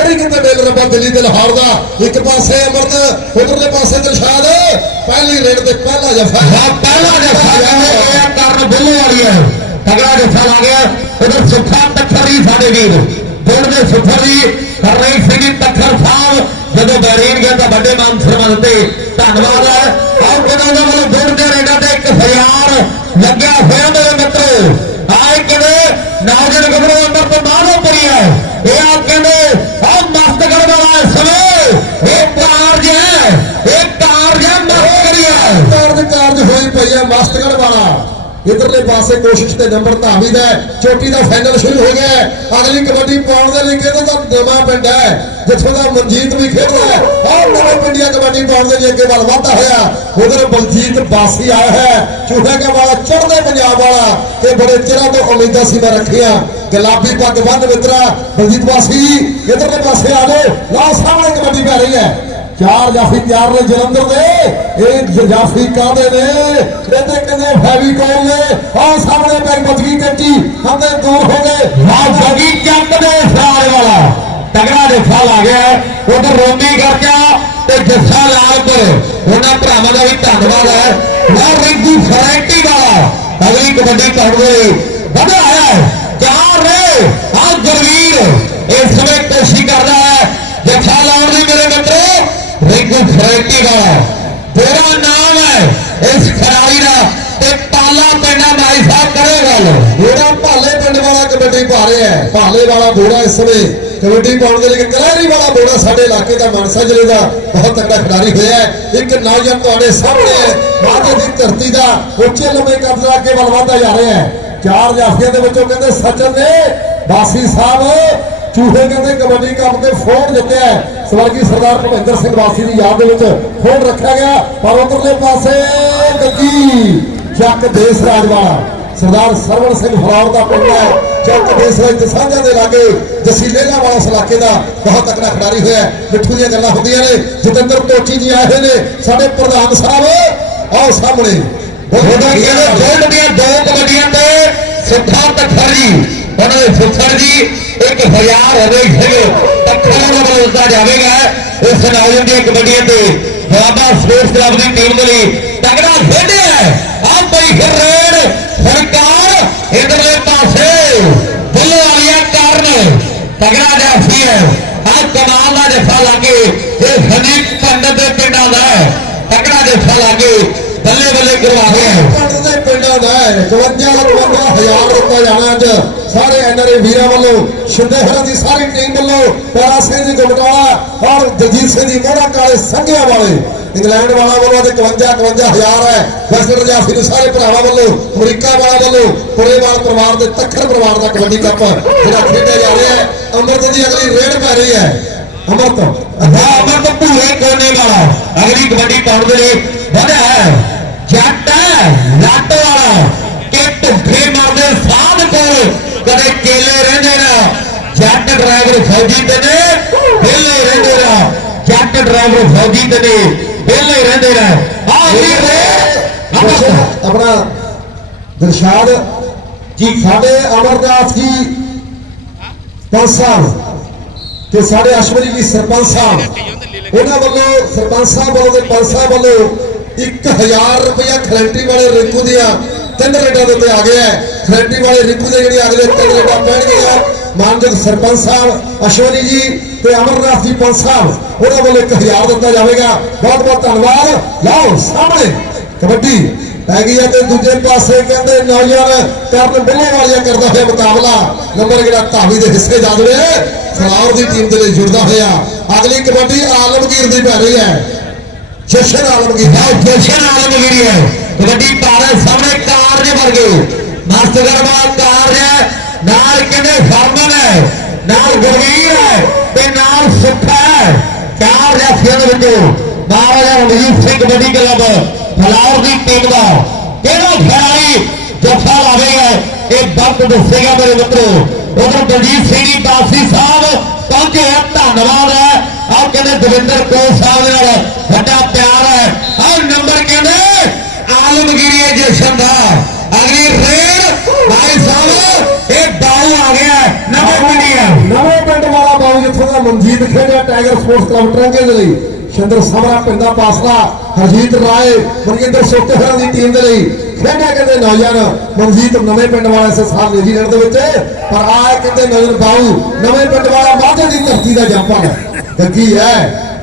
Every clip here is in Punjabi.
ਕਰੀ ਕਿਤੇ ਮੇਲ ਰੱਬਾ ਦਿੱਲੀ ਦੇ ਲਾਹੌਰ ਦਾ? ਇੱਕ ਪਾਸੇ ਅਮਰਤ ਉਧਰਲੇ ਪਾਸੇ ਦਿਲਸ਼ਾਦ ਪਹਿਲੀ ਰੇਡ ਤੇ ਪਹਿਲਾ ਜਫਾ। ਪਹਿਲਾ ਜੱਫਾ ਇਹ ਕਰਨ ਬੁੱਲੂ ਵਾਲੀ ਹੈ। ਤਗੜਾ ਜੱਫਾ ਲਾ ਗਿਆ। ਉਧਰ ਸੁੱਖਾ ਤੱਖਰੀ ਸਾਡੇ ਵੀਰ ਪਿੰਡ ਦੇ ਸੁੱਖਰ ਜੀ ਹਰਨੇਕ ਸਿੰਘ ਜੀ ਤੱਖਰ ਸਾਹਿਬ ਜਦੋਂ ਬੈਰੀਨ ਗਿਆ ਤਾਂ ਵੱਡੇ ਮਾਨ ਸਨਮਾਨ ਤੇ ਧੰਨਵਾਦ ਹੈ। ਆਓ ਕਿਹਨਾਂ ਦਾ ਵੱਲੋਂ ਗੁੜ ਦੇ ਰੇਡਾ ਤੇ 1000 ਲੱਗਿਆ ਹੋਇਆ ਮੇਰੇ ਮਿੱਤਰੋ। ਆਏ ਕਿਹਦੇ ਨੌਜਵਾਨ ਗੱਭਰੂ ਅੰਦਰ ਤੋਂ ਬਾਹਰੋਂ ਪਰੀ ਹੈ। ਇਹ ਆ ਕਹਿੰਦੇ ਕਾਰਜ ਕਾਰਜ ਹੋਈ ਪਈ ਹੈ ਮਸਤਗੜ ਵਾਲਾ। ਇਧਰਲੇ ਪਾਸੇ ਕੋਸ਼ਿਸ਼ ਤੇ ਨੰਬਰ ਧਾਵੀ ਦਾ ਚੋਟੀ ਦਾ ਫਾਈਨਲ ਸ਼ੁਰੂ ਹੋ ਗਿਆ ਅਗਲੀ ਕਬੱਡੀ ਪਾਉਣ ਦੇ ਲਈ ਕਿਹਦਾ ਤਾਂ ਨਵਾਂ ਪਿੰਡ ਹੈ, ਜਿੱਥੋਂ ਦਾ ਮਨਜੀਤ ਵੀ ਖੇਡਦਾ ਹੈ। ਆਹ ਨਵੇਂ ਪਿੰਡੀਆਂ ਕਬੱਡੀ ਪਾਉਣ ਦੇ ਲਈ ਅੱਗੇ ਵੱਲ ਵਧਦਾ ਹੋਇਆ। ਉਧਰ ਬਲਜੀਤ ਬਾਸੀ ਆਇਆ ਹੈ। ਚੂਹੇਗਾ ਵਾਲਾ, ਚੜ੍ਹਦੇ ਪੰਜਾਬ ਵਾਲਾ। ਤੇ ਬੜੇ ਚਿਰਾਂ ਤੋਂ ਉਮੀਦਾਂ ਸੀ ਮੈਂ ਰੱਖੀਆਂ। ਗੁਲਾਬੀ ਪੱਗ ਬੰਨ ਮਿੱਤਰਾ, ਬਲਜੀਤ ਬਾਸੀ, ਇਧਰਲੇ ਪਾਸੇ ਆ ਜਾਓ। ਲਓ ਸਾਹਮਣੇ ਕਬੱਡੀ ਪੈ ਰਹੀ ਹੈ। ਚਾਰ ਜਾਫੀ ਤਿਆਰ ਨੇ ਜਲੰਧਰ ਦੇ। ਇਹ ਜਾਫੀ ਕਾਦੇ ਨੇ? ਇਹਦੇ ਕਹਿੰਦੇ ਫੈਵੀਕੋਲ ਨੇ? ਆਹ ਸਾਹਮਣੇ ਪੈਰ ਬਚ ਗਈ ਕੱਟੀ ਹਮਦੇ ਦੂਰ ਹੋ ਗਏ। ਆ ਜਗੀ ਚੱਕ ਦੇ ਸਾਲ ਵਾਲਾ। ਤਗੜਾ ਜੱਫਾ ਲਾ ਗਿਆ ਉਧਰ ਰੋਮੀ ਕਰਕਾ ਤੇ ਜੱਸਾ ਲਾਲਪੁਰ ਉਹਨਾਂ ਭਰਾਵਾਂ ਦਾ ਵੀ ਧੰਨਵਾਦ ਹੈ। ਨਾ ਰਿੰਕੂ ਫਰੈਂਟੀ ਵਾਲਾ ਅਗਲੀ ਕਬੱਡੀ ਕਰਦੇ ਵਧਿਆ ਹੈ। ਚਾਰ ਨੇ। ਆ ਗੁਰਵੀਰ ਇਸ ਸਮੇਂ ਕੋਸ਼ਿਸ਼ ਕਰਦਾ ਹੈ। ਜੱਫਾ ਲਾਉਣ ਦੀ ਮੇਰੇ ਮਿੱਤਰੋ ਰਿੰਕੂ ਫਰੈਂਟੀ ਵਾਲਾ ਤੇਰਾ ਨਾਮ ਹੈ ਇਸ ਖਿਡਾਰੀ ਦਾ ਤੇ ਪਾਲਾ ਪਿੰਡਾ ਮਾਈ ਸਾਹਿਬ ਕਰੇ ਗੱਲ। ਜਿਹੜਾ ਭਾਲੇ ਪਿੰਡ ਵਾਲਾ ਕਬੱਡੀ ਪਾ ਰਿਹਾ ਹੈ ਭਾਲੇ ਵਾਲਾ ਬੋੜਾ ਇਸ ਸਮੇਂ ਕਬੱਡੀ ਪਾਉਣ ਦੇ ਲਈ ਕਲਹਿਰੀ ਵਾਲਾ ਬੋੜਾ ਸਾਡੇ ਇਲਾਕੇ ਦਾ ਮਾਨਸਾ ਜ਼ਿਲ੍ਹੇ ਦਾ ਬਹੁਤ ਤਕੜਾ ਖਿਡਾਰੀ ਹੋਇਆ ਹੈ। ਇੱਕ ਨੌਜਵਾਨ ਤੁਹਾਡੇ ਸਾਹਮਣੇ ਹੈ, ਮਾਝੇ ਦੀ ਧਰਤੀ ਦਾ ਉੱਚੇ ਲੰਮੇ ਕੱਦ ਲਾ ਕੇ ਵੱਲ ਵਧਦਾ ਜਾ ਰਿਹਾ ਹੈ। ਚਾਰ ਜਾਫੀਆਂ ਦੇ ਵਿੱਚੋਂ ਕਹਿੰਦੇ ਸਚਨ ਨੇ ਬਾਸੀ ਸਾਹਿਬ ਚੂਹੇ ਕਹਿੰਦੇ ਕਬੱਡੀ ਕੱਪ ਤੇ ਫੋਨ ਦਿੱਤਾ ਸਵਰਗੀ ਸਰਦਾਰ ਭੁਪਿੰਦਰ ਸਿੰਘ ਵਾਸੀ ਦੀ ਯਾਦ ਦੇ ਵਿੱਚ ਫੋਨ ਰੱਖਿਆ ਗਿਆ, ਪਰ ਉਧਰਲੇ ਪਾਸੇ ਗੱਗੀ ਚੱਕ ਦੇਸ ਰਾਜ ਵਾਲਾ ਸਰਦਾਰ ਸਰਵਣ ਸਿੰਘ ਫਰਾਰ ਦਾ ਪਿੰਡ ਹੈ ਚੱਕ ਦੇਸ ਰਾਜ ਦਸਾਂਝਾਂ ਦੇ ਲਾਗੇ, ਜਸੀ ਲੇਲਾ ਵਾਲਾ ਉਸ ਇਲਾਕੇ ਦਾ ਬਹੁਤ ਤਕੜਾ ਖਿਡਾਰੀ ਹੋਇਆ ਹੈ। ਮਿੱਠੂ ਦੀਆਂ ਗੱਲਾਂ ਹੁੰਦੀਆਂ ਨੇ, ਜਤਿੰਦਰ ਤੋਚੀ ਜੀ ਆਏ ਹੋਏ ਨੇ, ਸਾਡੇ ਪ੍ਰਧਾਨ ਸਾਹਿਬ, ਆਓ ਸਾਹਮਣੇ ਦੋ ਦੀਆਂ ਦੋ ਕਬੱਡੀਆਂ ਤੇ ਸੁੱਖਾ ਤਖਰੀ ਉਹਨਾਂ ਦੇ ਸੁੱਖਰ ਜੀ ਇੱਕ ਹਜ਼ਾਰ ਹੋਵੇ ਸੀਗੇ ਤਖਰਾਂ ਦਾ ਬਲੋਸਦਾ ਜਾਵੇਗਾ। ਇਸ ਨੌਜਵਾਨ ਦੀਆਂ ਕਬੱਡੀਆਂ ਤੇ ਬਾਬਾ ਸਪੋਰਟਸ ਕਲੱਬ ਦੀ ਟੀਮ ਦੇ ਲਈ ਤਗੜਾ ਖੇਡਿਆ ਆ ਬਈ ਖਰੇੜ ਸਰਕਾਰ ਇਧਰਲੇ ਪਾਸੇ। ਬੁੱਲੋ ਵਾਲੀਆਂ ਕਾਰਨ ਤਗੜਾ ਜਾਫੀ ਹੈ। ਆ ਕਮਾਲ ਦਾ ਜਫਾ ਲਾਗੇ ਇਹ ਹਨੀਕ ਪੰਡਤ ਦੇ ਪਿੰਡਾਂ ਦਾ ਤਗੜਾ ਜਫਾ ਲਾਗੇ ਬੱਲੇ ਬੱਲੇ ਕਰਵਾ ਰਿਹਾ ਹੈ ਪਿੰਡ ਦੇ ਪਿੰਡਾਂ ਦਾ ਹੈ। 52 52 ਹਜ਼ਾਰ ਰੁਪਏ ਜਾਣਾ ਅੱਜ। ਸਾਰੇ ਐਨਆਰਏ ਵੀਰਾਂ ਵੱਲੋਂ ਸ਼ਿੰਦੇਹਰਾਂ ਦੀ ਸਾਰੀ ਟੀਮ ਵੱਲੋਂ ਪਿਆਰਾ ਸਿੰਘ ਜੀ ਗੁਮਟਾਲਾ ਔਰ ਦਲਜੀਤ ਸਿੰਘ ਜੀ ਮੋਹਰਾ ਕਾਲੇ ਸੰਘਿਆ ਵਾਲੇ। ਇੰਗਲੈਂਡ ਵਾਲਾ ਵੱਲੋਂ ਤੇ 52 52 ਹਜ਼ਾਰ ਹੈ। ਵੈਸਟਰਨ ਜਾਫੀ ਦੇ ਸਾਰੇ ਭਰਾਵਾਂ ਵੱਲੋਂ ਅਮਰੀਕਾ ਵਾਲਾ ਵੱਲੋਂ ਪੁਰੇਵਾਲ ਪਰਿਵਾਰ ਦੇ ਤੱਖਰ ਪਰਿਵਾਰ ਦਾ ਕਬੱਡੀ ਕੱਪ ਜਿਹੜਾ ਖੇਡਿਆ ਜਾ ਰਿਹਾ ਹੈ। ਅੰਮ੍ਰਿਤ ਦੀ ਅਗਲੀ ਰੇਡ ਪੈ ਰਹੀ ਹੈ। ਅੰਮ੍ਰਿਤ। ਹਾਂ ਅਮਰ ਭੂਏ ਕੋਨੇ ਵਾਲਾ। ਅਗਲੀ ਕਬੱਡੀ ਪਾਉਣ ਦੇ ਲਈ ਵਧਿਆ ਹੈ। ਜੱਟ ਲੱਟ ਵਾਲਾ। ਕਿ ਢੁੱਠੇ ਮਰਦੇ ਸਾਧ ਕੋਲ ਕਦੇ ਕੇਲੇ ਰਹਿੰਦੇ ਨਾ। ਜੱਟ ਡਰਾਈਵਰ ਫੌਜੀ ਤੇ ਨੇ ਵਿਹਲੇ ਰਹਿੰਦੇ ਨਾ। ਜੱਟ ਡਰਾਈਵਰ ਫੌਜੀ ਤੇ ਨੇ ਵਿਹਲੇ ਰਹਿੰਦੇ ਨਾ। ਆ ਵੀਰ ਨੇ ਅਮਰ ਆਪਣਾ ਦਿਲਸ਼ਾਦ ਜੀ ਸਾਡੇ ਅਮਰਦਾਸ ਜੀ ਪੰਜ ਸਾਹਿਬ ਤੇ ਸਾਡੇ ਅਸ਼ਵਰੀ ਜੀ ਸਰਪੰਚ ਸਾਹਿਬ। ਉਹਨਾਂ ਵੱਲੋਂ ਸਰਪੰਚ ਸਾਹਿਬ ਵੱਲੋਂ ਤੇ ਪੰਜ ਸਾਹਿਬ ਵੱਲੋਂ 1000 ਰੁਪਇਆ ਗਰੰਟੀ ਵਾਲੇ ਰਿੰਕੂ ਦੀਆਂ ਤਿੰਨ ਰੇਟਾਂ ਦੇ ਉੱਤੇ ਆ ਗਿਆ ਹੈ। ਗਰੰਟੀ ਵਾਲੇ ਰਿੰਕੂ ਦੇ ਜਿਹੜੀ ਅਗਲੇ ਤਿੰਨ ਰੇਟਾਂ ਪੈਣਗੀਆਂ ਮਾਨਯੋਗ ਸਰਪੰਚ ਸਾਹਿਬ, ਅਸ਼ਵਨੀ ਜੀ ਤੇ ਅਮਰਨਾਥ ਜੀ ਪੰਜ ਸਾਹਿਬ, ਉਹਨਾਂ ਵੱਲੋਂ 1000 ਦਿੱਤਾ ਜਾਵੇਗਾ। ਬਹੁਤ ਬਹੁਤ ਧੰਨਵਾਦ। ਲਓ, ਸਾਹਮਣੇ ਕਬੱਡੀ ਪੈ ਗਈ ਹੈ ਤੇ ਦੂਜੇ ਪਾਸੇ ਕਹਿੰਦੇ ਨੌਜਵਾਨ ਕਰਨ ਬਿੱਲੇ ਵਾਲੀਆ ਕਰਦਾ ਹੋਇਆ ਮੁਕਾਬਲਾ। ਨੰਬਰ ਜਿਹੜਾ ਧਾਵੀ ਦੇ ਹਿੱਸੇ ਜਾ ਜਵੇ ਫਲਾਵਰ ਦੀ ਟੀਮ ਦੇ ਲਈ ਜੁੜਦਾ ਹੋਇਆ। ਅਗਲੀ ਕਬੱਡੀ ਆਲਮਗੀਰ ਦੀ ਪੈ ਰਹੀ ਹੈ। ਜਸ਼ਨ ਆਲਮਗੀਰ ਆਹ ਜਸ਼ਨ ਆਲਮਗੀਰੀ ਹੈ। ਕਬੱਡੀ ਪਾਰੇ ਸਾਹਮਣੇ ਕਾਰ ਦੇ ਵਰਗੇ ਮਾਸਟਰ ਵਾਲਾ ਕਾਰ ਹੈ ਨਾਲ ਕਹਿੰਦੇ ਫਰਮਨ ਹੈ, ਨਾਲ ਗੁਰਵੀਰ ਹੈ ਤੇ ਨਾਲ ਸੁੱਖਾ ਹੈ। ਚਾਰ ਜਾਫੀਆਂ ਦੇ ਵਿੱਚੋਂ ਮਹਾਰਾਜਾ ਰਣਜੀਤ ਸਿੰਘ ਕਬੱਡੀ ਕਲੱਬ, ਫਲੌਰ ਦੀ ਟੀਮ ਦਾ। ਕਿਹੜਾ ਖਿਡਾਰੀ ਜੱਫਾ ਲਾਵੇਗਾ ਇਹ ਵਕਤ ਦੱਸੇਗਾ ਮੇਰੇ ਮਿੱਤਰੋ। ਉਧਰ ਦਲਜੀਤ ਸਿੰਘ ਜੀ, ਬਾਸੀ ਸਾਹਿਬ, ਪਹੁੰਚੇ ਧੰਨਵਾਦ ਹੈ। ਆਹ ਕਹਿੰਦੇ ਦਵਿੰਦਰ ਕੋਲ ਸਾਹਿਬ ਦੇ ਨਾਲ ਵੱਡਾ ਪਿਆਰ ਹੈ। ਆਹ ਨੰਬਰ ਕਹਿੰਦੇ ਆਲਮਗੀਰੀ ਜਸ਼ਨ ਦਾ। ਅਗਲੀ ਰੇਡ ਭਾਈ ਸਾਹਿਬ ਇਹ ਬਾਉ ਆ ਗਿਆ ਨਵੇਂ ਪਿੰਡੀ ਆ ਨਵੇਂ ਪਿੰਡ ਵਾਲਾ ਬਾਉ ਇੱਥੋਂ ਦਾ ਮਨਜੀਤ ਖੇਡਿਆ ਟਾਈਗਰ ਸਪੋਰਟਸ ਕਲੱਬ ਟਰੰਗੇ ਦੇ ਲਈ। ਸ਼ਿੰਦਰ ਸਮਰਾ ਪਿੰਡਾ ਪਾਸਲਾ ਹਰਜੀਤ ਰਾਏ ਮਨਜਿੰਦਰ ਸੋਤੇਹਰਾਂ ਦੀ ਟੀਮ ਦੇ ਲਈ। ਖੇਡਿਆ ਕਹਿੰਦੇ ਨੌਜਵਾਨ ਮਨਜੀਤ ਨਵੇਂ ਪਿੰਡ ਵਾਲਾ ਇਸ ਨਿਊਜ਼ੀਲੈਂਡ ਦੇ ਵਿੱਚ ਪਰ ਆਏ ਕਹਿੰਦੇ ਨੌਜਵਾਨ ਬਾਊ, ਨਵੇਂ ਪਿੰਡ ਵਾਲਾ ਮਾਝੇ ਦੀ ਧਰਤੀ ਦਾ ਜੰਪਰ ਹੈ ਗੱਗੀ ਹੈ।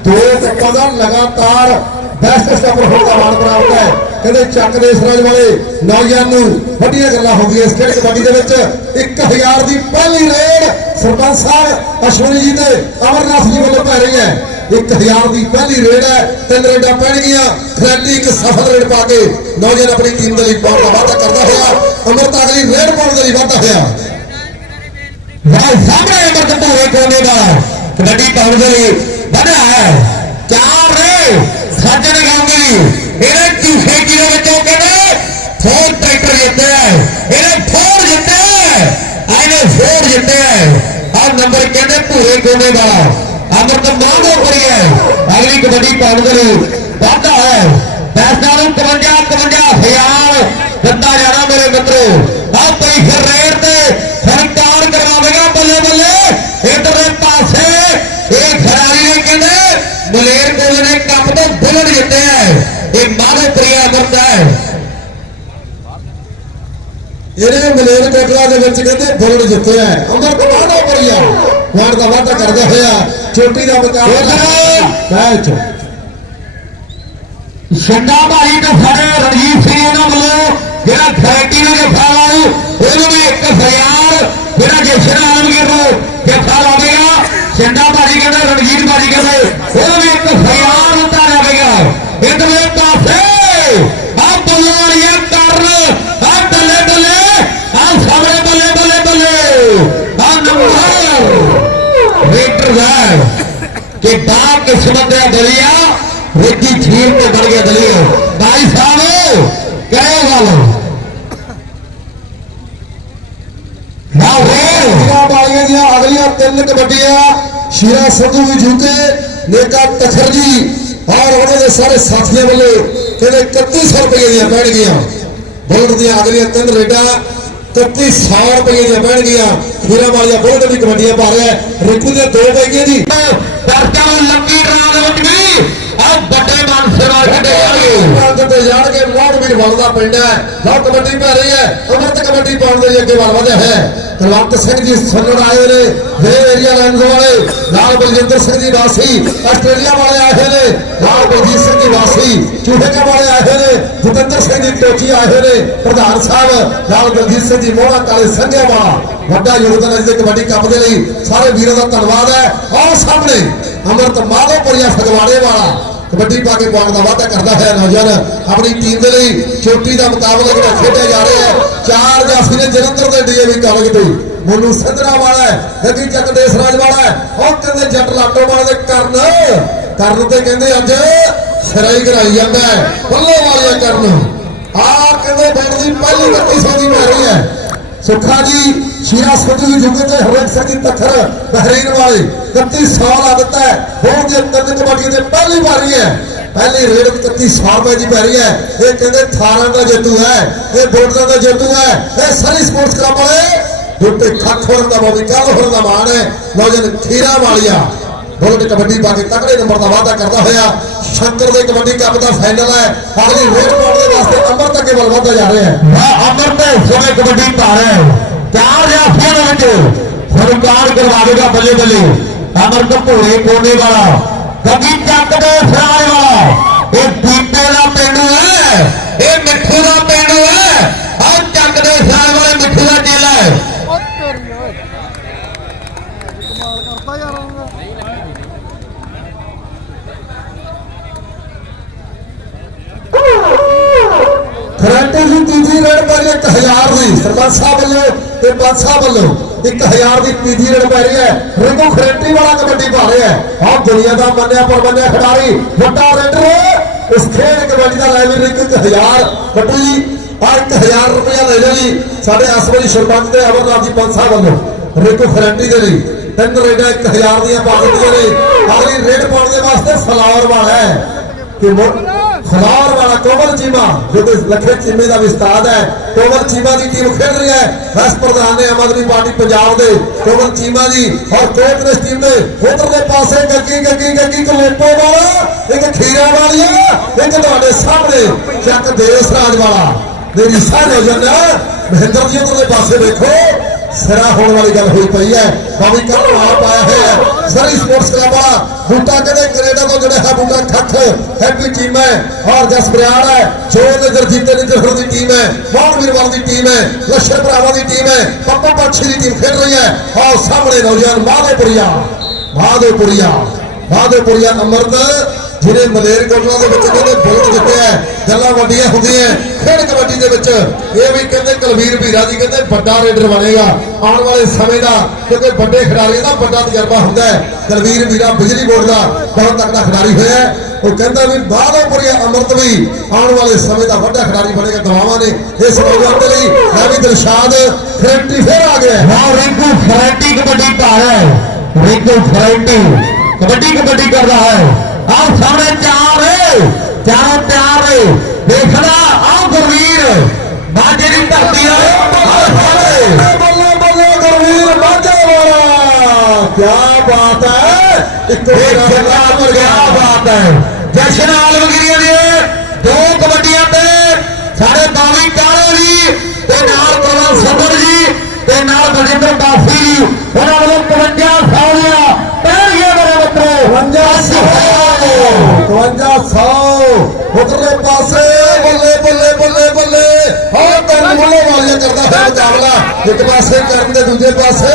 ਦੋ ਕੱਪਾਂ ਲਗਾਤਾਰ ਬੈਸਟ ਸਟੈਪਰ ਹੋਣ ਦਾ ਮਾਣ ਪ੍ਰਾਪਤ ਹੈ। ਕਹਿੰਦੇ ਚੱਕ ਦੇ ਸਰਾਜ ਵਾਲੇ ਨੌਜਵਾਨ ਨੂੰ ਵੱਡੀਆਂ ਗੱਲਾਂ ਹੋ ਗਈਆਂ ਇਸ ਕਬੱਡੀ ਦੇ ਵਿੱਚ। 1000 ਦੀ ਪਹਿਲੀ ਰੇਡ ਸਰਪੰਚ ਸਾਹਿਬ ਅਸ਼ਵਨੀ ਜੀ ਤੇ ਅਮਰਨਾਥ ਜੀ ਵੱਲੋਂ ਪੈ ਰਹੀ ਹੈ। 1000 ਦੀ ਪਹਿਲੀ ਰੇਡ ਹੈ, ਤਿੰਨ ਰੇਡਾਂ ਪੈਣਗੀਆਂ। ਖਿਡਾਰੀ ਇੱਕ ਸਫਲ ਰੇਡ ਪਾ ਕੇ ਨੌਜਵਾਨ ਆਪਣੀ ਟੀਮ ਦੇ ਲਈ ਪਾਉਣ ਵਾਅਦਾ ਕਰਦਾ ਹੋਇਆ। ਅਮਰਤ ਅਗਲੀ ਰੇਡ ਪਾਉਣ ਦੇ ਲਈ ਵਾਅਦਾ ਹੋਇਆ। ਭਾਈ ਸਾਹਮਣੇ ਅਮਰ ਕਪੂਰੇ ਕੋਨੇ ਦਾ। ਕਬੱਡੀ ਪਾਉਣ ਦੇ ਲਈ ਵਧਿਆ ਹੈ। ਚਾਰ ਨੇ ਸੱਜਣ ਗਾਂਗੀ ਇਹਨੇ ਚੂਹੇ ਕੀ ਵਿੱਚੋਂ ਕਹਿੰਦੇ ਫੋਰ ਟਰੈਕਟਰ ਜਿੱਤਿਆ ਹੈ। ਇਹਨੇ ਫੋਰ ਜਿੱਤਿਆ ਇਹਨੇ ਫੋਰ ਜਿੱਤਿਆ ਹੈ। ਨੰਬਰ ਕਹਿੰਦੇ ਭੂਰੇ ਕੋਨੇ ਦਾ। ਅਮਰ ਮਾਂ ਮਾਂਗੋ ਕਰੀ ਹੈ ਅਗਲੀ ਕਬੱਡੀ ਪਾਉਣ ਦੇ ਲਈ ਵਾਧਾ ਹੈ। ਪੈਸਾ ਨੂੰ 52 52 ਹਜ਼ਾਰ। ਦਿੱਤਾ ਜਾਣਾ ਮੇਰੇ ਮਿੱਤਰੋ। ਪਈ ਫਿਰ ਰੇਡ ਤੇ ਸਰਕਾਰ ਕਰਵਾਵੇਗਾ ਬੱਲੇ ਬੱਲੇ। ਇਧਰਲੇ ਪਾਸੇ ਇਹ ਖਿਡਾਰੀ ਨੇ ਕਹਿੰਦੇ ਮਲੇਰ ਕੋਲ ਨੇ ਕੱਪ ਤੋਂ ਬੁਲਟ ਜਿੱਤਿਆ ਹੈ। ਇਹ ਮਾਨੋ ਪ੍ਰਿਆ ਅਮਰਤ ਹੈ। ਇਹਨੇ ਮਲੇਰ ਕੋਟਲਾ ਦੇ ਵਿੱਚ ਕਹਿੰਦੇ ਬੁਲਟ ਜਿੱਤਿਆ ਹੈ। ਅੰਦਰ ਕਮਾਂਡੋ ਕਰੀਆ ਵਾਰ ਦਾ ਵਾਅਦਾ ਕਰਦਾ ਹੋਇਆ ਚੋਟੀ ਦਾ ਮੁਕਾਬਲਾ ਮੈਚ। ਛੰਡਾ ਭਾਈ ਤੇ ਸਾਡੇ ਰਣਜੀਤ ਸਿੰਘ ਇਹਨਾਂ ਵੱਲੋਂ, ਜਿਹੜਾ ਥੈਰੇਪੀ ਨਾਲ ਜਫਾ ਲਾਉ ਉਹਨੂੰ ਵੀ 1000 ਜਿਹੜਾ ਜਸ਼ਨ ਆਲਮਗੀਰ ਨੂੰ ਜਫਾ ਲਾਵੇਗਾ ਛੰਡਾ ਭਾਈ ਕਹਿੰਦਾ, ਰਣਜੀਤ ਭਾਈ ਕਹਿੰਦੇ ਉਹਨੂੰ ਵੀ 1000 ਦਿੱਤਾ ਜਾਵੇਗਾ ਇਧਰਲੇ ਪਾਸੇ ਆ ਬੁਲਾਰੀਆਂ ਕਰਨ ਆ ਬੱਲੇ ਬੱਲੇ ਆ ਸਾਹਮਣੇ ਬੱਲੇ ਬੱਲੇ ਬੱਲੇ ਆ ਨੰਬਰ। ਵੇਟਰ ਦਾ ਕਿ ਬਾ ਕਿਸਮਤ ਦਾ ਦਲੀਆ ਬਣ ਦਲੀਆ ਭਾਈ ਸਾਹਿਬ ਕਹੇ ਗੱਲ। ਨਾ ਵੇ ਵੀਰਾਂ ਵਾਲੀਆਂ ਦੀਆਂ ਅਗਲੀਆਂ ਤਿੰਨ ਕਬੱਡੀਆਂ ਸ਼ੀਰਾ ਸੰਧੂ ਵੀ ਜੂਤੇ ਨੇਕਾ ਤਖਰ ਜੀ ਔਰ ਉਹਨਾਂ ਦੇ ਸਾਰੇ ਸਾਥੀਆਂ ਵੱਲੋਂ ਕਹਿੰਦੇ 3100 ਰੁਪਏ ਦੀਆਂ ਪੈਣਗੀਆਂ ਬੁਲਟ ਦੀਆਂ ਅਗਲੀਆਂ ਤਿੰਨ ਰੇਡਾਂ 3100 ਰੁਪਏ ਦੀਆਂ ਪੈਣਗੀਆਂ ਵੀਰਾਂ ਵਾਲੀਆਂ ਬੁਲਟ ਵੀ ਕਬੱਡੀਆਂ ਪਾ ਰਿਹਾ ਹੈ। ਰਿੰਕੂ ਦੇ ਦੋ ਪੈਗੀਆਂ ਜੀ। ਨੂੰ ਲੰਬੀ ਡਰਾਂ ਦੇ ਵਿੱਚ ਵੀ। ਆ ਵੱਡੇ ਮਨ ਸੇਵਾ ਖੱਡੇ ਜਾਣਗੇ। ਪਾਉਂਦੇ ਤੇ ਜਾਣ ਕੇ ਮੋੜ ਵੀਰ ਵੱਲਦਾ ਪਿੰਡ ਹੈ। ਲਓ ਕਬੱਡੀ ਪੈ ਰਹੀ ਹੈ। ਅਮਰਤ ਕਬੱਡੀ ਪਾਉਣ ਦੇ ਲਈ ਅੱਗੇ ਵੱਲ ਵਧਿਆ ਹੈ। ਕੁਲਵੰਤ ਸਿੰਘ ਜੀ ਸੁਣਨ ਆਏ ਹੋਏ ਨੇ। ਵੇ ਏਰੀਆ ਲੈਂਡ ਵਾਲੇ। ਨਾਲ ਬਲਜਿੰਦਰ ਸਿੰਘ ਜੀ ਵਾਸੀ। ਆਸਟ੍ਰੇਲੀਆ ਵਾਲੇ ਆਏ ਹੋਏ ਨੇ। ਨਾਲ ਬਲਜੀਤ ਸਿੰਘ ਜੀ ਵਾਸੀ। ਚੂਹੇਕਾ ਵਾਲੇ ਆਏ ਹੋਏ ਨੇ। ਜਤਿੰਦਰ ਸਿੰਘ ਜੀ ਟੋਚੀ ਆਏ ਹੋਏ ਨੇ। ਪ੍ਰਧਾਨ ਸਾਹਿਬ। ਨਾਲ ਬਲਜੀਤ ਸਿੰਘ ਜੀ ਮੋਹਰਾ ਕਾਲੇ ਸੰਘਿਆ ਵਾਲਾ। ਵੱਡਾ ਯੋਗਦਾਨ ਅੱਜ ਦੇ ਕਬੱਡੀ ਕੱਪ ਦੇ ਲਈ। ਸਾਰੇ ਵੀਰਾਂ ਦਾ ਧੰਨਵਾਦ ਹੈ। ਆਹ ਸਾਹਮਣੇ ਅਮਰਤ ਮਾਧੋਪੁਰੀਆ ਫਗਵਾੜੇ ਵਾਲਾ। ਕਬੱਡੀ ਪਾ ਕੇ ਪਾਉਣ ਦਾ ਵਾਅਦਾ ਕਰਦਾ ਹੈ ਨੌਜਵਾਨ। ਆਪਣੀ ਟੀਮ ਦੇ ਲਈ ਚੋਟੀ ਦਾ ਮੁਕਾਬਲਾ ਜਿਹੜਾ ਖੇਡਿਆ ਜਾ ਰਿਹਾ ਹੈ। ਚਾਰ ਜਾਫੀ ਨੇ ਜਲੰਧਰ ਦੇ ਡੀਏਵੀ ਕਾਲਜ ਤੋਂ। ਮੋਨੂ ਸੰਧਰਾ ਵਾਲਾ ਹੈ, ਗੱਗੀ ਚੱਕ ਦੇਸਰਾਜ ਵਾਲਾ ਹੈ। ਉਹ ਕਹਿੰਦੇ ਜੱਟ ਲਾਟੋ ਵਾਲੇ ਦੇ ਕਰਨ। ਕਰਨ ਤੇ ਕਹਿੰਦੇ ਅੱਜ ਸਰਾਈ ਕਰਾਈ ਜਾਂਦਾ ਹੈ। ਬੱਲੇ ਵਾਲਿਆ ਕਰਨ। ਆ ਕਹਿੰਦੇ ਬੈਂਡ ਦੀ ਪਹਿਲੀ ਗੱਡੀ ਸੋਦੀ ਪੈ ਹੈ। ਸੁੱਖਾ ਜੀ ਸ਼ੀਰਾ ਸੰਧੂ ਜੁਗੇ ਤੇ ਹਰੇਕ ਸਿੰਘ ਤਖਰ ਬਹਿਰੀਨ ਵਾਲੇ 31 ਸਾਲ ਆ ਹੈ। ਬਹੁਤ ਦੇ ਤਿੰਨ ਕਬੱਡੀਆਂ ਦੇ ਪਹਿਲੀ ਵਾਰੀ ਹੈ। ਪਹਿਲੀ ਰੇਡ 31 ਸਾਲ ਰੁਪਏ ਦੀ ਪੈ ਰਹੀ ਹੈ। ਇਹ ਕਹਿੰਦੇ 18 ਦਾ ਜੇਤੂ ਹੈ। ਇਹ ਬੋਰਡਾਂ ਦਾ ਜੇਤੂ ਹੈ। ਇਹ ਸਾਰੀ ਸਪੋਰਟਸ ਕਲੱਬ ਵਾਲੇ ਦੁੱਤੇ ਖੱਖ ਹੋਣ ਦਾ ਬੋਲੀ ਕੱਲ ਹੋਣ ਦਾ ਮਾਣ ਹੈ। ਨੌਜਵਾਨ ਖੀਰਾ ਵਾਲੀਆ ਬੁਲਟ ਕਬੱਡੀ ਪਾ ਕੇ ਤਕੜੇ ਨੰਬਰ ਦਾ ਵਾਅਦਾ ਕਰਦਾ ਹੋਇਆ। ਸ਼ੰਕਰ ਦੇ ਕਬੱਡੀ ਕੱਪ ਦਾ ਫਾਈਨਲ ਹੈ। ਅਗਲੀ ਰੇਡ ਪਾਉਣ ਦੇ ਵਾਸਤੇ ਅੰਮ੍ਰਿਤ ਅੱਗੇ ਵੱਲ ਵਧਦਾ ਜਾ ਰਿਹਾ ਹੈ। ਅਮਰ ਤੇ ਸੋਨੇ ਕਬੱਡੀ ਪਾ ਰਿਹਾ ਹੈ। ਚਾਰ ਜਾਫੀਆਂ ਦੇ ਵਿੱਚ ਸਰਕਾਰ ਕਰਵਾਵੇਗਾ ਬੱਲੇ ਬੱਲੇ। ਅਮਰ ਕਪੂਰੇ ਕੋਨੇ ਵਾਲਾ, ਗੱਗੀ ਚੱਕ ਦੇ ਸਰਾਏ ਵਾਲਾ। ਇਹ ਦੀਪੇ ਦਾ ਪਿੰਡ ਹੈ, ਇਹ ਮਿੱਠੂ ਦਾ ਪਿੰਡ ਹੈ ਆਹ ਚੱਕ ਦੇ ਸਰਾਏ ਵਾਲੇ ਮਿੱਠੂ ਦਾ ਚੇਲਾ ਹੈ। ਉਹ ਤੇਰੀ ਪੈ ਰਹੀ ਹੈ 1000 ਦੀ। ਸਰਪੰਚ ਸਾਹਿਬ ਵੱਲੋਂ ਤੇ ਪੰਜ ਸਾਹਿਬ ਵੱਲੋਂ 1000 ਦੀ ਤੀਜੀ ਰੇਡ ਪੈ ਰਹੀ ਹੈ। ਰਿੰਕੂ ਖਰੰਟੀ ਵਾਲਾ ਕਬੱਡੀ ਪਾ ਰਿਹਾ ਹੈ। ਆਹ ਦੁਨੀਆ ਦਾ ਮੰਨਿਆ ਪਰਮੰਨਿਆ ਖਿਡਾਰੀ, ਵੱਡਾ ਰੇਡਰ ਇਸ ਖੇਡ ਕਬੱਡੀ ਦਾ ਲੈ ਵੀ ਰਿੰਕੂ 1000 ਬੱਟੂ ਜੀ ਆ 1000 ਰੁਪਇਆ ਲੈ ਲਓ ਜੀ। ਸਾਡੇ ਅਸਵਰੀ ਸਰਪੰਚ ਤੇ ਅਮਰਨਾਥ ਜੀ ਪੰਜ ਸਾਹਿਬ ਵੱਲੋਂ ਰਿੰਕੂ ਖਰੰਟੀ ਦੇ ਲਈ ਤਿੰਨ ਰੇਡਾਂ 1000 ਦੀਆਂ ਪਾ ਦਿੱਤੀਆਂ ਨੇ। ਅਗਲੀ ਰੇਡ ਪਾਉਣ ਦੇ ਵਾਸਤੇ ਫਲਾਵਰ ਵਾਲਾ ਹੈ। ਕਿ ਮੋ- ਫਲਾਰ ਵਾਲਾ ਕੋਮਲ ਚੀਮਾ, ਜੋ ਕਿ ਲੱਖੇ ਚੀਮੇ ਦਾ ਵਿਸਤਾਰ ਹੈ ਕੋਮਲ ਚੀਮਾ ਦੀ ਟੀਮ ਖੇਡ ਰਹੀ ਹੈ। ਵੈਸ ਪ੍ਰਧਾਨ ਨੇ ਆਮ ਆਦਮੀ ਪਾਰਟੀ ਪੰਜਾਬ ਦੇ ਕੋਮਲ ਚੀਮਾ ਜੀ ਔਰ ਕੋਚ ਨੇ ਟੀਮ ਦੇ ਉਧਰਲੇ ਪਾਸੇ ਗੱਗੀ ਗੱਗੀ ਗੱਗੀ ਕਲੇਪੋ ਵਾਲਾ, ਇੱਕ ਖੀਰਾ ਵਾਲੀਆ ਇੱਕ ਤੁਹਾਡੇ ਸਾਹਮਣੇ ਚੱਕ ਦੇਸ ਰਾਜ ਵਾਲਾ। ਮੇਰੀ ਸਾਂਝੋ ਜਨ ਮਹਿੰਦਰ ਜੀ ਉਧਰਲੇ ਪਾਸੇ ਦੇਖੋ ਸਿਰਾ ਹੋਣ ਵਾਲੀ ਗੱਲ ਹੋਈ ਪਈ ਹੈ। ਬਾਬੀ ਕੱਲ ਆਇਆ ਹੈ। ਸਰੀ ਸਪੋਰਟਸ ਕਲੱਬ ਵਾਲਾ। ਬੂਟਾ ਕਹਿੰਦੇ ਕੈਨੇਡਾ ਤੋਂ ਜਿਹੜਾ ਹੈ ਬੂਟਾ ਖੱਖ। ਹੈਪੀ ਟੀਮ ਹੈ। ਔਰ ਜਸ ਹੈ। ਜੋ ਨਜ਼ਰ ਜੀਤੇ ਨਜ਼ਰ ਦੀ ਟੀਮ ਹੈ। ਮੋਹਨ ਵੀਰਵਾਲ ਦੀ ਟੀਮ ਹੈ। ਲਸ਼ਰ ਭਰਾਵਾਂ ਦੀ ਟੀਮ ਹੈ। ਪੱਪਾ ਪੱਛੀ ਦੀ ਟੀਮ ਖੇਡ ਰਹੀ ਹੈ। ਔਰ ਸਾਹਮਣੇ ਨੌਜਵਾਨ ਮਾਧੋਪੁਰੀਆ। ਮਾਧੋਪੁਰੀਆ। ਮਾਧੋਪੁਰੀਆ ਅਮਰਤ ਜਿਹਨੇ ਮਲੇਰਕੋਟਲਾ ਦੇ ਵਿੱਚ ਕਹਿੰਦੇ ਬੁਲਟ ਜਿੱਤਿਆ ਗੱਲਾਂ ਵੱਡੀਆਂ ਹੁੰਦੀਆਂ ਖੇਡ ਕਬੱਡੀ ਦੇ ਵਿੱਚ ਇਹ ਵੀ ਕਹਿੰਦੇ ਕੁਲਵੀਰ ਵੀਰਾ ਜੀ ਕਹਿੰਦੇ ਵੱਡਾ ਰੇਡਰ ਬਣੇਗਾ। ਆਉਣ ਵਾਲੇ ਸਮੇਂ ਦਾ ਕਿਉਂਕਿ ਵੱਡੇ ਖਿਡਾਰੀਆਂ ਦਾ ਵੱਡਾ ਤਜਰਬਾ ਹੁੰਦਾ ਹੈ, ਕੁਲਵੀਰ ਵੀਰਾ ਬਿਜਲੀ ਬੋਰਡ ਦਾ ਬਹੁਤ ਤਕੜਾ ਖਿਡਾਰੀ ਹੋਇਆ ਉਹ ਕਹਿੰਦਾ ਵੀ ਬਾਹਰੋਂ ਅਮਰਤ ਵੀ ਆਉਣ ਵਾਲੇ ਸਮੇਂ ਦਾ ਵੱਡਾ ਖਿਡਾਰੀ ਬਣੇਗਾ ਦਵਾਵਾਂ ਨੇ। ਇਸ ਨੌਜਵਾਨ ਦੇ ਲਈ ਮੈਂ ਵੀ ਦਿਲਸ਼ਾਦ ਖਰੇਟੀ ਫੇਰ ਆ ਗਿਆ ਵਾਹ ਰਿੰਕੂ ਫਰੈਂਟੀ ਕਬੱਡੀ ਪਾ ਹੈ। ਰਿੰਕੂ ਫਰੈਂਟੀ ਕਬੱਡੀ ਕਬੱਡੀ ਕਰ ਹੈ। ਆਹ ਸਾਹਮਣੇ ਚਾਰ ਚਾਰੋਂ ਤਿਆਰ ਹੈ ਦੇਖਣਾ ਆਹ ਗੁਰਵੀਰ ਮਾਝੇ ਦੀ ਧਰਤੀ ਵਾਲੇ ਬੱਲੇ ਬੱਲੇ ਗੁਰਵੀਰ ਮਾਝਾ ਵਾਲਾ। ਕੀ ਬਾਤ ਹੈ। ਇੱਕ ਜੱਗਾ ਮਰ ਕੀ ਬਾਤ ਹੈ। ਜਸ਼ਨ ਆਲਮਗੀਰੀਆਂ ਦੇ ਦੋ ਕਬੱਡੀਆਂ ਤੇ ਸਾਡੇ ਬਾਵੀ ਕਾਲੋ ਜੀ ਤੇ ਨਾਲ ਕਮਲ ਸੁੰਦਰ ਜੀ ਤੇ ਨਾਲ ਬਲਜਿੰਦਰ ਬਾਸੀ ਉਧਰਲੇ ਪਾਸੇ, ਬੱਲੇ ਬੱਲੇ ਬੱਲੇ ਬੱਲੇ। ਹਾਂ ਤੈਨੂੰ ਬੋਲੇ ਵਾਲੀਆਂ ਕਰਦਾ ਹੈ ਮੁਕਾਬਲਾ। ਇੱਕ ਪਾਸੇ ਕਰਨ ਦੇ ਦੂਜੇ ਪਾਸੇ।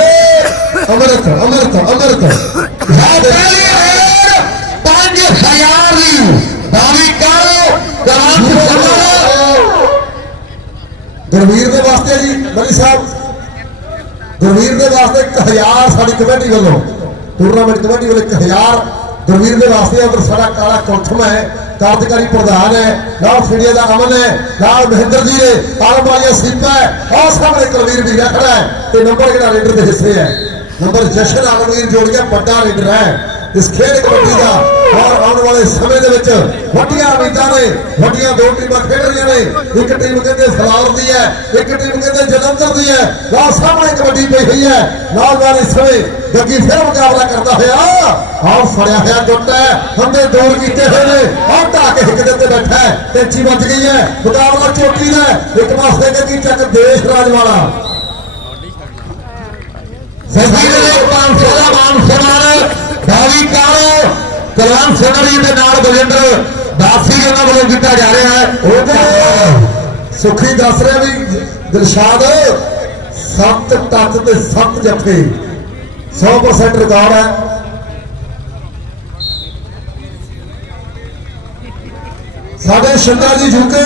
ਅਮਰਤ ਅਮਰਤ ਅਮਰਤ। ਆ ਪਹਿਲੀ ਰੇਡ 5000 ਦੀ ਬਾਵੀ ਕਾਲੋ ਕਮਲ ਸੁੰਦਰ ਗੁਰਵੀਰ ਦੇ ਵਾਸਤੇ ਜੀ ਬਲੀ ਸਾਹਿਬ। ਗੁਰਵੀਰ ਦੇ ਵਾਸਤੇ 1000 ਸਾਡੀ ਕਮੇਟੀ ਵੱਲੋਂ। ਟੂਰਨਾਮੈਂਟ ਕਮੇਟੀ ਵੱਲੋਂ 1000 ਗੁਰਵੀਰ ਦੇ ਵਾਸਤੇ ਉਧਰ ਸਾਡਾ ਕਾਲਾ ਕੋਠਮ ਹੈ ਕਾਰਜਕਾਰੀ ਪ੍ਰਧਾਨ ਹੈ, ਨਾਲ ਫੀਡੀਆ ਦਾ ਅਮਨ ਹੈ, ਨਾਲ ਮਹਿੰਦਰ ਜੀ ਨੇ ਆਲਮ ਸੀਪਾ ਹੈ ਆਹ ਸਾਹਮਣੇ ਕੁਲਵੀਰ ਵੀ ਖੜਾ ਹੈ ਤੇ ਨੰਬਰ ਜਿਹੜਾ ਰੇਡਰ ਦੇ ਹਿੱਸੇ ਹੈ ਨੰਬਰ ਜਸ਼ਨ ਆਲਮਗੀਰ ਜੋੜ ਕੇ ਵੱਡਾ ਰੇਡਰ ਹੈ। ਇਸ ਖੇਡ ਕਬੱਡੀ ਦਾ ਔਰ ਆਉਣ ਵਾਲੇ ਸਮੇਂ ਦੇ ਵਿੱਚ ਵੱਡੀਆਂ ਉਮੀਦਾਂ ਨੇ ਵੱਡੀਆਂ ਦੋ ਟੀਮਾਂ ਖੇਡ ਰਹੀਆਂ ਨੇ। ਇੱਕ ਟੀਮ ਕਹਿੰਦੇ ਫਲਾਵਰ ਦੀ ਹੈ ਇੱਕ ਟੀਮ ਕਹਿੰਦੇ ਜਲੰਧਰ ਦੀ ਹੈ। ਨਾਲ ਸਾਹਮਣੇ ਕਬੱਡੀ ਪਈ ਹੋਈ ਹੈ। ਨੌਜਵਾਨ ਇਸ ਸਮੇਂ ਗੱਗੀ ਫਿਰ ਮੁਕਾਬਲਾ ਕਰਦਾ ਹੋਇਆ। ਆਹ ਫੜਿਆ ਹੋਇਆ ਗੁੱਟ ਹੈ। ਹੰਦੇ ਦੂਰ ਕੀਤੇ ਹੋਏ ਨੇ। ਆਹ ਢਾਹ ਕੇ ਇੱਕ ਦੇ ਉੱਤੇ ਬੈਠਾ ਹੈ। ਤੇਜੀ ਵੱਜ ਗਈ ਹੈ। ਮੁਕਾਬਲਾ ਚੋਟੀ ਦਾ। ਇੱਕ ਪਾਸੇ ਗੱਗੀ ਚੱਕ ਦੇਸ਼ ਰਾਜ ਵਾਲਾ ਸਭੀ ਦੇ 500 ਦਾ ਮਾਨ ਸਨਮਾਨ ਬਾਵੀ ਕਾਲੋ ਕਲਵੰਤ ਜੀ ਦੇ ਨਾਲ ਬਲਜਿੰਦਰ ਬਾਸੀ ਜੀ ਉਹਨਾਂ ਵੱਲੋਂ ਕੀਤਾ ਜਾ ਰਿਹਾ ਹੈ। ਉਹਦੇ ਸੁਖੀ ਦੱਸ ਰਿਹਾ ਵੀ ਦਿਲਸ਼ਾਦ ਸੱਤ ਟੱਚ ਤੇ ਸੱਤ ਜੱਫੇ 100% ਰਿਕਾਰਡ ਹੈ। ਸਾਡੇ ਸ਼ੰਦਾ ਜੀ ਝੁਕੇ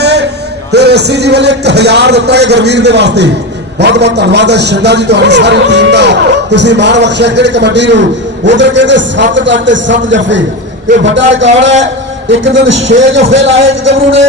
ਤੇ ਰਸੀ ਜੀ ਵੱਲੋਂ 1000 ਦਿੱਤਾ ਹੈ ਗੁਰਵੀਰ ਦੇ ਵਾਸਤੇ। ਬਹੁਤ ਬਹੁਤ ਧੰਨਵਾਦ ਹੈ ਸ਼ਿੰਦਾ ਜੀ ਤੁਹਾਡੀ ਸਾਰੀ ਟੀਮ ਦਾ। ਤੁਸੀਂ ਮਾਣ ਬਖਸ਼ਿਆ ਕਿਹੜੀ ਕਬੱਡੀ ਨੂੰ? ਉਧਰ ਕਹਿੰਦੇ 7 ਟੱਚ ਤੇ 7 ਜਫੇ। ਇਹ ਵੱਡਾ ਰਿਕਾਰਡ ਹੈ। ਇੱਕ ਦਿਨ 6 ਜੱਫੇ ਲਾਏ ਇੱਕ ਗੱਭਰੂ ਨੇ,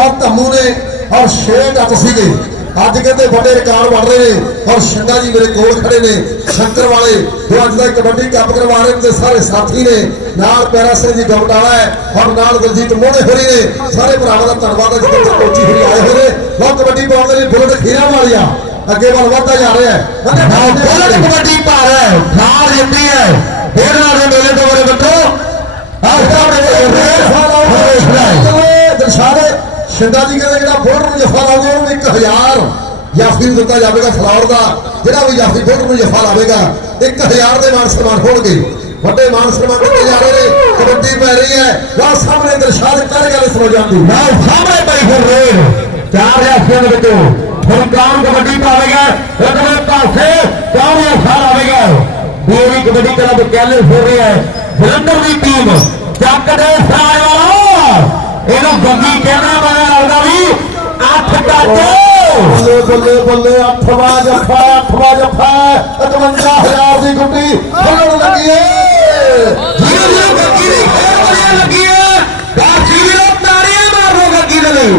ਔਰ ਧੰਮੂ ਨੇ, ਔਰ 6 ਟੱਟ ਸੀਗੇ। ਅੱਜ ਕਹਿੰਦੇ ਵੱਡੇ ਰਿਕਾਰਡ ਬਣ ਰਹੇ ਨੇ ਔਰ ਸ਼ੰਦਾ ਜੀ ਮੇਰੇ ਕੋਲ ਖੜੇ ਨੇ। ਸ਼ੰਕਰ ਵਾਲੇ ਜੋ ਅੱਜ ਦਾ ਕਬੱਡੀ ਕੱਪ ਕਰਵਾ ਰਹੇ ਨੇ ਸਾਰੇ ਸਾਥੀ ਨੇ। ਨਾਲ ਪਿਆਰਾ ਸਿੰਘ ਜੀ ਗਮਟਾਲਾ ਹੈ ਔਰ ਨਾਲ ਦਲਜੀਤ ਮੋਹਣੇ ਹੋਰੀ ਨੇ। ਸਾਰੇ ਭਰਾਵਾਂ ਦਾ ਧੰਨਵਾਦ ਹੈ ਜਿਹੜੇ ਕੋਚੀ ਹੋਰੀ ਆਏ ਹੋਏ ਨੇ। ਬਹੁਤ ਕਬੱਡੀ ਪਾਉਣ ਦੇ ਲਈ ਬੁਲਟ ਖੀਰਾ ਵਾਲੀਆ। ਅੱਗੇ ਵੱਲ ਵਧਦਾ ਜਾ ਰਿਹਾ ਹੈ। ਕਹਿੰਦੇ ਕਬੱਡੀ ਪਾ ਹੈ ਥਾਰ ਜਿੱਤੀ ਹੈ। ਇਹਨਾਂ ਦੇ ਮੇਲੇ ਤੋਂ ਬੜੇ ਬੱਟੋ ਆਹ ਸਾਹਮਣੇ ਸ਼ਿੰਦਾ ਜੀ ਕਹਿੰਦੇ ਜਿਹੜਾ ਫੋਟਰ ਨੂੰ ਜਫਾ ਲਾਉਂਦਾ ਉਹਨੂੰ 1000 ਜਾਫੀ ਦਿੱਤਾ ਜਾਵੇਗਾ ਫਲਾਵਰ ਦਾ। ਜਿਹੜਾ ਵੀ ਜਾਫੀ ਫੋਟਰ ਨੂੰ ਜਫਾ ਲਾਵੇਗਾ 1000 ਦੇ ਮਾਨ ਸਨਮਾਨ ਹੋਣਗੇ। ਵੱਡੇ ਮਾਨ ਸਨਮਾਨ ਦਿੱਤੇ ਜਾ ਰਹੇ ਨੇ, ਕਬੱਡੀ ਪੈ ਰਹੀ ਹੈ। ਵਾਹ ਸਾਹਮਣੇ ਦਰਸ਼ਾਦ ਕਰ ਗੱਲ ਸਮਝ ਜਾਂਦੀ ਨਾ, ਸਾਹਮਣੇ ਪਈ ਫਿਰ ਰੇਡ ਚਾਰ ਜਾਫੀਆਂ ਦੇ ਵਿੱਚੋਂ ਹੁਣ ਕਬੱਡੀ ਪਾਵੇਗਾ? ਅਗਲੇ ਪਾਸੇ ਕੌਣ ਅਸਾਰ ਆਵੇਗਾ ਦੇਵੀ ਕਬੱਡੀ ਕਲੱਬ ਕਹਿਲੇ ਹੋ ਰਿਹਾ ਹੈ। ਜਲੰਧਰ ਦੀ ਟੀਮ ਚੱਕ ਦੇ ਸਾਰ ਵਾਲਾ। ਇਹਨੂੰ ਗੱਗੀ ਕਹਿਣਾ ਮੈਂ ਅੱਠ ਕੱਟ ਬੱਲੇ ਬੱਲੇ ਬੱਲੇ ਅੱਠਵਾਂ ਜੱਫਾ ਅੱਠਵਾਂ ਜੱਫਾ 51000 ਦੀ ਗੁੱਡੀ ਖੋਲਣ ਲੱਗੀ ਏ ਜੀਓ ਜੀਓ ਗੱਗੀ ਦੀ ਖੇਡ ਵਧੀਆ ਲੱਗੀ ਹੈ ਬਾਸੀ ਵੀਰੋ ਤਾੜੀਆਂ ਮਾਰੋ ਗੱਗੀ ਦੇ ਲਈ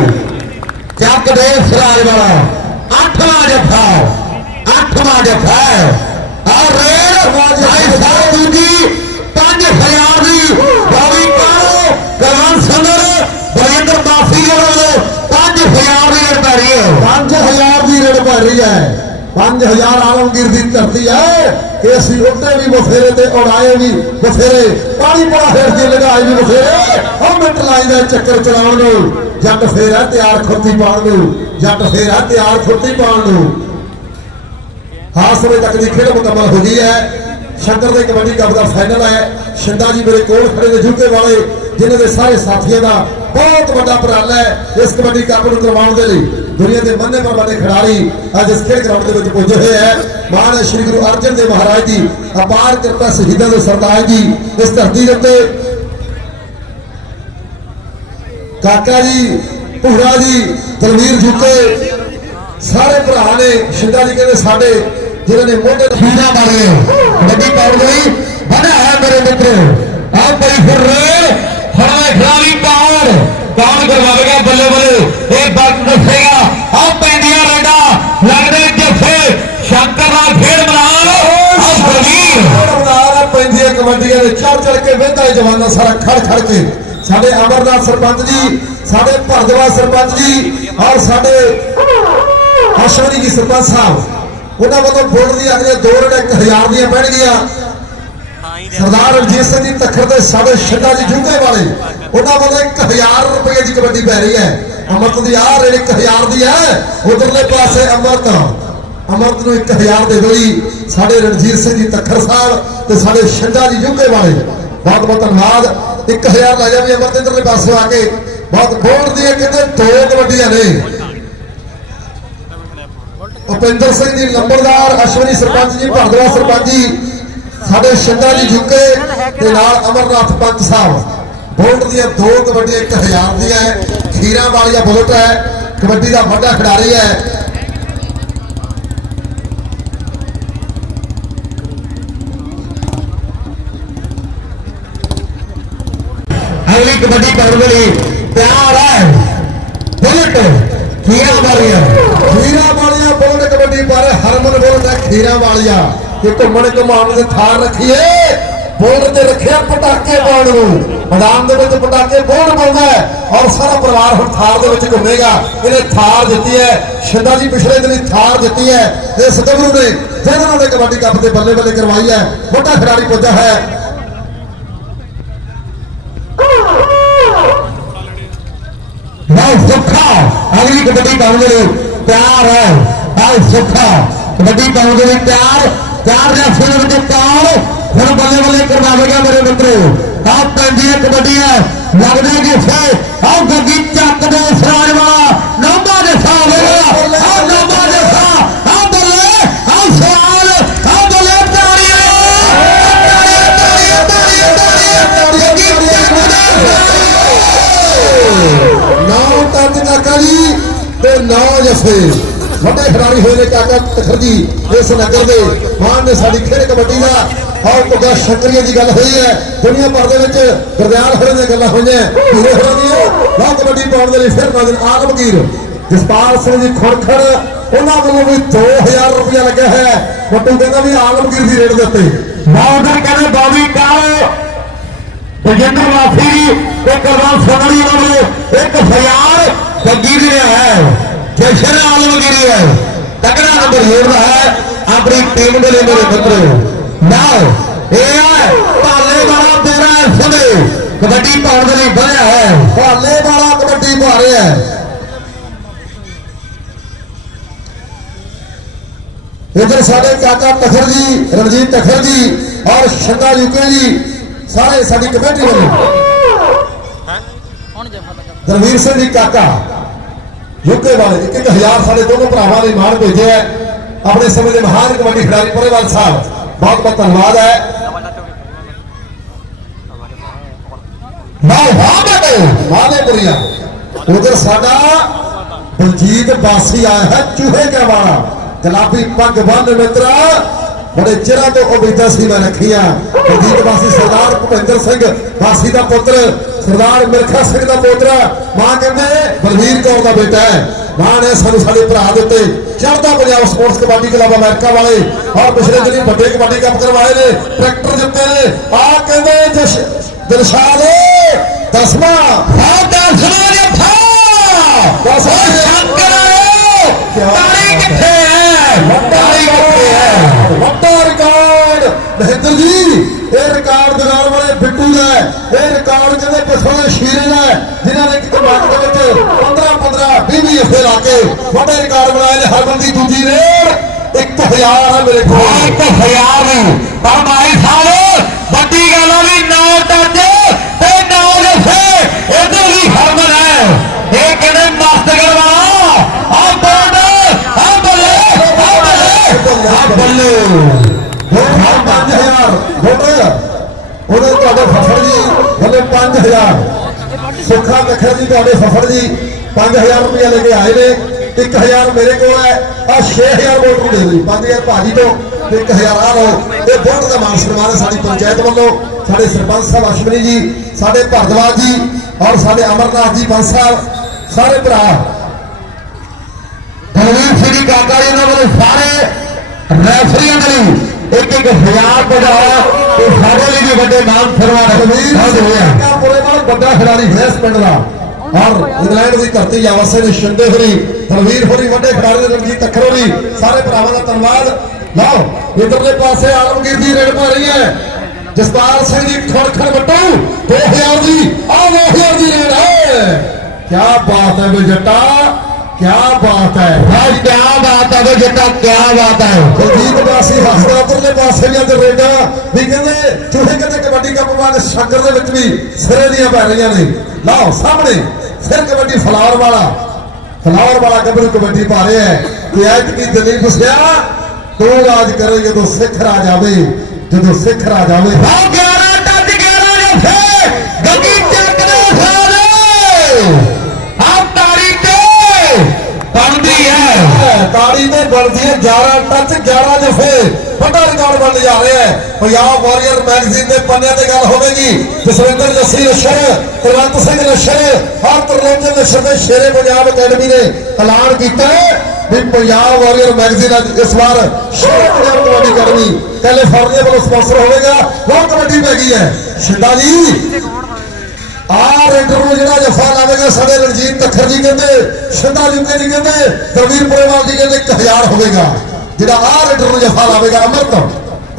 ਚੱਕ ਦੇ ਸਰਾਜ ਵਾਲਾ ਅੱਠਵਾਂ ਜੱਫਾ ਅੱਠਵਾਂ ਜੱਫਾ ਆ ਰੇਡ ਭਾਈ ਸਾਹਿਬ ਦੂਜੀ 5000 ਦੀ ਬਾਵੀ ਕਾਲੋ ਕਲਾਂ ਸੰਦਰ ਬੜੇ 5000 ਆਲਮਗੀਰ ਦੀ ਧਰਤੀ ਹੈ। ਕਿ ਅਸੀਂ ਉੱਤੇ ਵੀ ਬਥੇਰੇ ਤੇ ਉਡਾਏ ਵੀ ਬਥੇਰੇ। ਪਾਣੀ ਪੜਾ ਹੇਠ ਦੀ ਲਗਾਏ ਵੀ ਬਥੇਰੇ। ਉਹ ਮਿੰਟ ਲਾਈ ਦਾ ਚੱਕਰ ਚਲਾਉਣ ਨੂੰ। ਜੱਟ ਫੇਰ ਤਿਆਰ ਖੁੱਤੀ ਪਾਉਣ ਨੂੰ। ਜੱਟ ਫੇਰ ਤਿਆਰ ਖੁੱਤੀ ਪਾਉਣ ਨੂੰ। ਹਾਸ ਤੱਕ ਦੀ ਖੇਡ ਮੁਕੰਮਲ ਹੋ ਗਈ ਹੈ। ਸ਼ੰਕਰ ਦੇ ਕਬੱਡੀ ਕੱਪ ਦਾ ਫਾਈਨਲ ਹੈ। ਸ਼ਿੰਦਾ ਜੀ ਮੇਰੇ ਕੋਲ ਖੜੇ ਨੇ ਜੂਕੇ ਵਾਲੇ, ਜਿਨ੍ਹਾਂ ਦੇ ਸਾਰੇ ਸਾਥੀਆਂ ਦਾ ਬਹੁਤ ਵੱਡਾ ਉਪਰਾਲਾ ਹੈ ਇਸ ਕਬੱਡੀ ਕੱਪ ਨੂੰ ਕਰਵਾਉਣ ਦੇ ਲਈ। ਦੁਨੀਆ ਦੇ ਮੰਨੇ ਪਰਵਾਨੇ ਖਿਡਾਰੀ ਅੱਜ ਇਸ ਖੇਡ ਗਰਾਊਂਡ ਦੇ ਵਿੱਚ ਪਹੁੰਚੇ ਹੋਏ ਹੈ। ਮਹਾਨ ਸ਼੍ਰੀ ਗੁਰੂ ਅਰਜਨ ਦੇਵ ਮਹਾਰਾਜ ਜੀ ਅਪਾਰ ਕਿਰਪਾ ਸ਼ਹੀਦਾਂ ਦੇ ਸਰਤਾਜ ਜੀ ਇਸ ਧਰਤੀ ਦੇ ਉੱਤੇ। ਕਾਕਾ ਜੀ, ਭੂਰਾ ਜੀ, ਦਲਵੀਰ ਜੁਕੇ ਸਾਰੇ ਭਰਾ ਨੇ ਸ਼ਿੰਦਾ ਜੀ ਕਹਿੰਦੇ ਸਾਡੇ, ਜਿਨ੍ਹਾਂ ਨੇ ਮੋਢੇ ਤੇ ਖੀਰਾ ਬਣ ਗਏ ਕਬੱਡੀ ਪਾਉਣ ਲਈ ਬਣਿਆ ਹੈ ਮੇਰੇ ਮਿੱਤਰੋ। ਆਹ ਬੜੀ ਫਿਰ ਹਣਾ ਖਰਾਵੀ ਕੌਣ ਕੌਣ ਕਰਵਾਵੇਗਾ ਬੱਲੇ ਬੱਲੇ। ਇਹ ਵਕਤ ਦੱਸੇਗਾ, ਆਹ ਪੈਂਦੀਆਂ ਰੰਡਾ ਲੱਗਦੇ ਜੱਫੇ ਸ਼ੰਕਰ ਦਾ ਖੇਡ ਮੈਦਾਨ, ਆਹ ਬਲਵੀਰ ਬਣਾ ਪੈਂਦੀ ਕਬੱਡੀਆਂ ਦੇ ਚੜ ਚੜ ਕੇ ਵਹਿੰਦਾ ਜਵਾਨਾ ਸਾਰਾ ਖੜ ਖੜ ਕੇ। ਸਾਡੇ ਅਮਰਨਾਥ ਸਰਪੰਚ ਜੀ, ਸਾਡੇ ਭਰਦਵਾ ਸਰਪੰਚ ਜੀ, ਔਰ ਸਾਡੇ ਹਸ਼ਵਰੀ ਜੀ ਸਰਪੰਚ ਸਾਹਿਬ। ਉਹਨਾਂ ਵੱਲੋਂ ਬੋਰਡ ਦੀ ਅਗਲੇ ਦੋ ਰੁਪਏ 1000 ਦੀਆਂ ਪੈਣਗੀਆਂ। ਸਰਦਾਰ ਰਣਜੀਤ ਸਿੰਘ ਜੀ ਤਖਰ ਦੇ ਸਾਡੇ ਛੱਡਾ ਜੀ ਜੁਗੇ ਵਾਲੇ। ਉਹਨਾਂ ਵੱਲੋਂ 1000 ਰੁਪਏ ਦੀ ਕਬੱਡੀ ਪੈ ਰਹੀ ਹੈ। ਅਮਰਤ ਦੀ ਆਹ ਰੇਡ 1000 ਦੀ ਹੈ। ਉਧਰਲੇ ਪਾਸੇ ਅਮਰਤ। ਅਮਰਤ ਨੂੰ 1000 ਦੇ ਦੋ ਜੀ। ਸਾਡੇ ਰਣਜੀਤ ਸਿੰਘ ਜੀ ਤਖਰ ਸਾਹਿਬ ਤੇ ਸਾਡੇ ਛੱਡਾ ਜੀ ਜੁਗੇ ਵਾਲੇ। ਬਹੁਤ ਬਹੁਤ ਧੰਨਵਾਦ। 1000 ਲੈ ਜਾ ਵੀ ਅਮਰਤ ਇਧਰਲੇ ਪਾਸੇ ਆ ਕੇ। ਬਹੁਤ ਬੋਲਦੀ ਹੈ ਕਹਿੰਦੇ ਦੋ ਕਬੱਡੀਆਂ ਨੇ। ਉਪਿੰਦਰ ਸਿੰਘ ਜੀ ਨੰਬਰਦਾਰ ਅਸ਼ਵਨੀ ਸਰਪੰਚ ਜੀ ਭਰਦਵਾ ਸਰਪੰਚ ਜੀ, ਸਾਡੇ ਸ਼ਿੰਦਾ ਜੀ ਝੁੱਕੇ ਤੇ ਨਾਲ ਅਮਰਨਾਥ ਪੰਚ ਸਾਹਿਬ। ਬੋਲਟ ਦੀਆਂ ਦੋ ਕਬੱਡੀਆਂ 1000 ਦੀਆਂ ਹੈ। ਖੀਰਾਂ ਵਾਲੀਆ ਬੁਲਟ ਹੈ, ਕਬੱਡੀ ਦਾ ਵੱਡਾ ਖਿਡਾਰੀ ਹੈ। ਅਗਲੀ ਕਬੱਡੀ ਪਾਉਣ ਲਈ ਤਿਆਰ ਹੈ। ਬੁਲਟ, ਖੀਰਾ ਮਾਰੀਆ ਖੀਰਾਂ ਵਾਲੀਆ ਬੋਲਟ ਕਬੱਡੀ, ਪਰ ਹਰਮਨ ਬੋਲਟ ਹੈ ਖੀਰਾਂ ਵਾਲੀਆ। ਕਿ ਘੁੰਮਣ ਘੁਮਾਉਣ ਦੇ ਥਾਰ ਰੱਖੀਏ। ਬੋਲਟ ਤੇ ਰੱਖਿਆ ਪਟਾਕੇ ਪਾਉਣ ਨੂੰ। ਮੈਦਾਨ ਦੇ ਵਿੱਚ ਪਟਾਕੇ ਬੋਲਟ ਪਾਉਂਦਾ ਹੈ ਔਰ ਸਾਰਾ ਪਰਿਵਾਰ ਹੁਣ ਥਾਰ ਦੇ ਵਿੱਚ ਘੁੰਮੇਗਾ। ਇਹਨੇ ਥਾਰ ਦਿੱਤੀ ਹੈ। ਸ਼ਿੰਦਾ ਜੀ ਪਿਛਲੇ ਦਿਨੀ ਥਾਰ ਦਿੱਤੀ ਹੈ। ਇਸ ਗੱਭਰੂ ਨੇ ਜਿਹਨਾਂ ਨੇ ਕਬੱਡੀ ਕੱਪ ਦੇ ਬੱਲੇ ਬੱਲੇ ਕਰਵਾਈ ਹੈ। ਵੱਡਾ ਖਿਡਾਰੀ ਪੁੱਜਾ ਹੈ। ਨਾਲ ਸੁੱਖਾ, ਅਗਲੀ ਕਬੱਡੀ ਪਾਉਣ ਲਈ ਤਿਆਰ ਹੈ। ਨਾਲ ਸੁੱਖਾ, ਕਬੱਡੀ ਪਾਉਣ ਲਈ ਤਿਆਰ। ਚਾਰ ਜਾਂ ਸਿਰ ਦੇ ਕਾਲ ਹੁਣ ਬੱਲੇ ਬੱਲੇ ਕਰਵਾਵੇਗਾ ਮੇਰੇ ਮਿੱਤਰੋ। ਆਹ ਪੈਂਦੀਆਂ ਕਬੱਡੀਆਂ ਲੱਗਦੇ ਜਿੱਥੇ ਆਹ ਗੱਗੀ ਚੱਕ ਦੇ ਸਰਾਜ ਵਾਲਾ। ਨੰਬਾ ਦੇ ਸਾਹਮਣੇ ਆਹ ਨੰਬਾ ਦੇ ਸਾਹ। ਆਹ ਬੱਲੇ, ਆਹ ਸਵਾਲ ਆਹ ਬੱਲੇ ਤਾੜੀਆਂ ਤਾੜੀਆਂ ਤਾੜੀਆਂ ਤਾੜੀਆਂ ਤਾੜੀਆਂ ਗੱਗੀ ਚੱਕ ਦੇ ਨੌ ਤੰਜ ਕਾਕਾ ਜੀ ਤੇ ਨੌ ਜਫੇ ਵੱਡੇ ਖਿਡਾਰੀ ਹੋਏ ਨੇ ਕਾਕਾ ਤਖਰ ਇਸ ਨਗਰ ਦੇ। ਮਾਨ ਨੇ ਸਾਡੀ ਖੇਡ ਕਬੱਡੀ ਦਾ ਆਹ ਕੁਗਾ ਸ਼ੰਕਰੀਆ ਦੀ ਗੱਲ ਹੋਈ ਹੈ। ਦੁਨੀਆ ਭਰ ਦੇ ਵਿੱਚ ਗੁਰਦਿਆਲ ਹੋਰਾਂ ਦੀਆਂ ਗੱਲਾਂ ਹੋਈਆਂ। ਹੀਰੇ ਹੋਰਾਂ ਦੀਆਂ ਲਾਹ ਕਬੱਡੀ ਪਾਉਣ ਦੇ ਲਈ ਫਿਰ ਨਾਜ਼ਰ ਆਲਮਗੀਰ। ਜਸਪਾਲ ਸਿੰਘ ਜੀ ਖੁਰਖੜ ਉਹਨਾਂ ਵੱਲੋਂ ਵੀ 2000 ਰੁਪਇਆ ਲੱਗਿਆ ਹੈ। ਮੱਟੂ ਕਹਿੰਦਾ ਵੀ ਆਲਮਗੀਰ ਦੀ ਰੇਟ ਦੇ ਉੱਤੇ। ਬਾਉਂਡਰ ਕਹਿੰਦੇ ਬਾਬੀ ਕਾਲ। ਬਜਿੰਦਰ ਵਾਸੀ ਤੇ ਕਰਵਾਨ ਸੋਨੜੀ ਨੂੰ ਇੱਕ ਫਿਆਰ ਗੱਗੀ ਦੀ ਹੈ ਹੈ ਤਕੜਾ ਨੰਬਰ ਹੋਣਾ ਹੈ ਆਪਣੀ ਟੀਮ ਦੇ ਲਈ ਮੇਰੇ ਮਿੱਤਰੋ ਨਾਓ ਇਹ ਹੈ ਭਾਲੇ ਵਾਲਾ ਤੇਰਾ ਸੁਣੇ ਕਬੱਡੀ ਪਾਉਣ ਦੇ ਲਈ ਬਣਿਆ ਹੈ। ਭਾਲੇ ਵਾਲਾ ਕਬੱਡੀ ਪਾ ਰਿਹਾ ਹੈ। ਇਧਰ ਸਾਡੇ ਕਾਕਾ ਤਖਰ ਜੀ ਰਣਜੀਤ ਤਖਰ ਜੀ ਔਰ ਸ਼ੰਦਾ ਯੂਕੇ ਜੀ? ਸਾਰੇ ਸਾਡੀ ਕਮੇਟੀ ਵੱਲੋਂ। ਹੁਣ ਜਫਾ ਤੱਕ ਦਰਵੀਰ ਸਿੰਘ ਜੀ ਕਾਕਾ। ਯੂਕੇ ਵਾਲੇ ਇੱਕ ਇੱਕ ਹਜ਼ਾਰ ਸਾਡੇ ਦੋਨੋਂ ਭਰਾਵਾਂ ਨੇ ਮਾਣ ਭੇਜਿਆ ਆਪਣੇ ਸਮੇਂ ਦੇ ਮਹਾਨ ਕਬੱਡੀ ਖਿਡਾਰੀ ਪਰੇਵਾਲ ਸਾਹਿਬ, ਬਹੁਤ ਬਹੁਤ ਧੰਨਵਾਦ ਹੈ। ਨਾਓ ਉਧਰ ਸਾਡਾ ਬਲਜੀਤ ਬਾਸੀ ਆਇਆ ਹੈ, ਚੂਹੇ ਕੇ ਵਾਲਾ। ਗੁਲਾਬੀ ਪੱਗ ਬੰਨ ਮਿੱਤਰਾ ਬੜੇ ਚਿਰਾਂ ਤੋਂ ਉਮੀਦਾਂ ਸੀ ਮੈਂ ਰੱਖੀਆਂ। ਬਲਜੀਤ ਬਾਸੀ ਸਰਦਾਰ ਭੁਪਿੰਦਰ ਸਿੰਘ ਬਾਸੀ ਦਾ ਪੁੱਤਰ ਸਰਦਾਰ ਮਿਰਖਾ ਸਿੰਘ ਦਾ ਪੋਤਰਾ। ਮਾਂ ਕਹਿੰਦੇ ਬਲਵੀਰ ਕੌਰ ਦਾ ਬੇਟਾ ਹੈ। ਮਾਂ ਨੇ ਸਾਨੂੰ ਸਾਡੇ ਭਰਾ ਦੇ ਉੱਤੇ ਚੜ੍ਹਦਾ Punjab sports kabaddi club America ਵਾਲੇ। ਔਰ ਪਿਛਲੇ ਦਿਨੀ ਵੱਡੇ ਕਬੱਡੀ ਕੱਪ ਕਰਵਾਏ ਨੇ ਟਰੈਕਟਰ ਜਿੱਤੇ ਨੇ। ਆ ਕਹਿੰਦੇ ਜਸ਼ ਦਿਲਸ਼ਾਦ ਦਸਵਾਂ। ਫਾ ਬਸ ਓ ਸ਼ੰਕਰ ਤਾਰੀ ਕਿੱਥੇ ਹੈ? ਤਾਰੀ ਮਹਿੰਦਰ ਜੀ, ਇਹ ਰਿਕਾਰਡ ਦਿਵਾਰ ਵਾਲੇ ਬਿੱਟੂ ਦਾ ਇਹ ਰਿਕਾਰਡ ਕਹਿੰਦੇ ਪਿਛੋਂ ਦੇ ਸ਼ੀਰੇ ਦਾ ਜਿਨ੍ਹਾਂ ਨੇ ਇੱਕ ਮੈਚ ਦੇ ਵਿੱਚ 15 15 20 20 ਅਫੇ ਲਾ ਕੇ ਵੱਡੇ ਰਿਕਾਰਡ ਬਣਾਏ ਨੇ ਹਰਮਨ ਦੀ ਦੂਜੀ ਰੇਡ 1000 ਹੈ ਮੇਰੇ ਕੋਲ। ਇੱਕ ਹਜ਼ਾਰ। ਪਰ ਭਾਈ ਸਾਹਿਬ, ਵੱਡੀ ਗੱਲ ਆ ਵੀ ਨੌ ਟੱਚ ਤੇ ਨੌ ਜਫੇ ਇਹਦੇ ਵੀ ਹਰਮਨ ਹੈ। ਇਹ ਕਹਿੰਦੇ ਮਸਤਗੜ ਵਾਲਾ ਬੱਲੇ। ਹੋਰ 5000 ਵੋਟ ਉਹਦੇ ਤੁਹਾਡੇ ਫਫੜ ਜੀ ਵੱਲੇ 5000 ਸੁੱਖਾ ਨਖਰ ਜੀ ਤੁਹਾਡੇ ਫਫੜ ਜੀ 5000 ਰੁਪਏ ਲੈ ਕੇ ਆਏ ਨੇ। 1000 ਮੇਰੇ ਕੋਲ ਹੈ ਆ 6000 ਵੋਟ ਨੂੰ ਦੇ ਦਿਓ 5000 ਭਾਜੀ ਤੋਂ ਤੇ 1000 ਆ ਲਓ। ਇਹ ਬਹੁਤ ਦਾ ਮਾਨ ਸਨਮਾਨ ਹੈ ਸਾਡੀ ਪੰਚਾਇਤ ਵੱਲੋਂ। ਸਾਡੇ ਸਰਪੰਚ ਸਾਹਿਬ ਅਸ਼ਵਨੀ ਜੀ, ਸਾਡੇ ਭਰਦਵਾਜ ਜੀ ਔਰ ਸਾਡੇ ਅਮਰਨਾਥ ਜੀ ਬੰਸ ਸਾਹਿਬ ਸਾਰੇ ਭਰਾ। ਦਲਵੀਰ ਸਿੰਘ ਕਾਕਾ ਜੀ ਉਹਨਾਂ ਵੱਲੋਂ ਸਾਰੇ ਰੈਫਰੀਆਂ ਦੇ ਲਈ ਇੱਕ ਇੱਕ ਹਜ਼ਾਰ ਪਜਾਇਆ ਤੇ ਸਾਡੇ ਲਈ ਵੀ ਵੱਡੇ ਮਾਨ ਸਨਮਾਨ ਰਵੀਰ ਬਹੁਤ ਹੋਇਆ ਸਿੰਘ ਪੁਰੇ ਨਾਲ ਵੱਡਾ ਖਿਡਾਰੀ ਹੈ ਇਸ ਪਿੰਡ ਦਾ। ਔਰ ਇੰਗਲੈਂਡ ਦੀ ਧਰਤੀ ਜਾਵਸੇ ਦੇ ਸ਼ਿੰਦੇ ਹੋਰੀ ਤਲਵੀਰ ਹੋਰੀ ਵੱਡੇ ਖਿਡਾਰੀ ਰਣਜੀਤ ਤੱਖਰ ਹੋਰੀ ਸਾਰੇ ਭਰਾਵਾਂ ਦਾ ਧੰਨਵਾਦ। ਲਓ ਇਧਰਲੇ ਪਾਸੇ ਆਲਮਗੀਰ ਦੀ ਰੇਡ ਪਾ ਰਹੀ ਹੈ। ਜਸਪਾਲ ਸਿੰਘ ਜੀ ਖੜਖੜ ਵੱਟੂ। 2000 ਦੀ ਆ 2000 ਦੀ ਰੇਡ ਹੈ। ਕੀ ਬਾਤ ਹੈ ਬੇ ਜੱਟਾ। ਬਾਤ ਹੈ। ਭਾਈ ਕੀ ਬਾਤ ਹੈ ਬਈ ਜੱਟਾ ਕੀ ਬਾਤ ਹੈ। ਕੁਲਦੀਪ ਵਾਸੀ ਹਸਦਾ ਉਧਰਲੇ ਪਾਸੇ ਵੀ ਅੱਜ ਰੇਡਾ ਵੀ ਕਹਿੰਦੇ ਚੂਹੇ ਕਹਿੰਦੇ ਕਬੱਡੀ ਕੱਪ ਬਾਅਦ ਸ਼ੰਕਰ ਦੇ ਵਿੱਚ ਵੀ ਸਿਰੇ ਦੀਆਂ ਪੈ ਰਹੀਆਂ ਨੇ। ਲਓ ਸਾਹਮਣੇ ਫਿਰ ਕਬੱਡੀ ਫਲਾਵਰ ਵਾਲਾ। ਫਲਾਵਰ ਵਾਲਾ ਗੱਭਰੂ ਕਬੱਡੀ ਪਾ ਰਿਹਾ ਹੈ। ਕਿ ਐਤ ਕੀ ਦਲੀਪ ਸਿਆ ਤੂੰ ਰਾਜ ਕਰੇ ਜਦੋਂ ਸਿੱਖ ਰਾਜ ਆਵੇ ਜਦੋਂ ਸਿੱਖ ਰਾਜ ਆਵੇ। ਆਹ 11 ਟੱਚ 11 ਜਫੇ ਗੱਗੀ ਬਣਦੀ ਹੈ। ਤਾੜੀ ਤੇ ਬਣਦੀ ਹੈ 11 ਟੱਚ 11 ਜਫੇ ਵੱਡਾ ਰਿਕਾਰਡ ਬਣ ਜਾ ਰਿਹਾ ਹੈ। ਪੰਜਾਬ ਵਾਰੀਅਰ ਮੈਗਜ਼ੀਨ ਦੇ ਪੰਨਿਆਂ ਤੇ ਗੱਲ ਹੋਵੇਗੀ। ਜਸਵਿੰਦਰ ਜੱਸੀ ਨਸ਼ਰ ਕੁਲਵੰਤ ਸਿੰਘ ਨਸ਼ਰ ਔਰ ਤਰਲੋਚਨ ਨਸ਼ਰ ਦੇ ਸ਼ੇਰੇ ਪੰਜਾਬ ਅਕੈਡਮੀ ਨੇ ਐਲਾਨ ਕੀਤਾ ਵੀ ਪੰਜਾਬ ਵਾਰੀਅਰ ਮੈਗਜ਼ੀਨ ਅੱਜ ਇਸ ਵਾਰ ਸ਼ੇਰੇ ਪੰਜਾਬ ਕਬੱਡੀ ਅਕੈਡਮੀ ਕੈਲੀਫੋਰਨੀਆ ਵੱਲੋਂ ਸਪਾਂਸਰ ਹੋਵੇਗਾ। ਬਹੁਤ ਕਬੱਡੀ ਪੈ ਗਈ ਹੈ। ਸ਼ਿੰਦਾ ਜੀ ਆਹ ਰੇਡਰ ਨੂੰ ਜਿਹੜਾ ਜਫਾ ਲਾਵੇਗਾ, ਸਾਡੇ ਰਣਜੀਤ ਤੱਖਰ ਜੀ ਕਹਿੰਦੇ ਸ਼ਿੰਦਾ ਜੁਕੇ ਜੀ ਕਹਿੰਦੇ ਦਰਵੀਰ ਪੁਰੇਵਾਲ ਜੀ ਕਹਿੰਦੇ 1000 ਹੋਵੇਗਾ। ਜਿਹੜਾ ਆਹ ਰੇਡਰ ਨੂੰ ਜਫਾ ਲਾਵੇਗਾ, ਅਮਰਤ।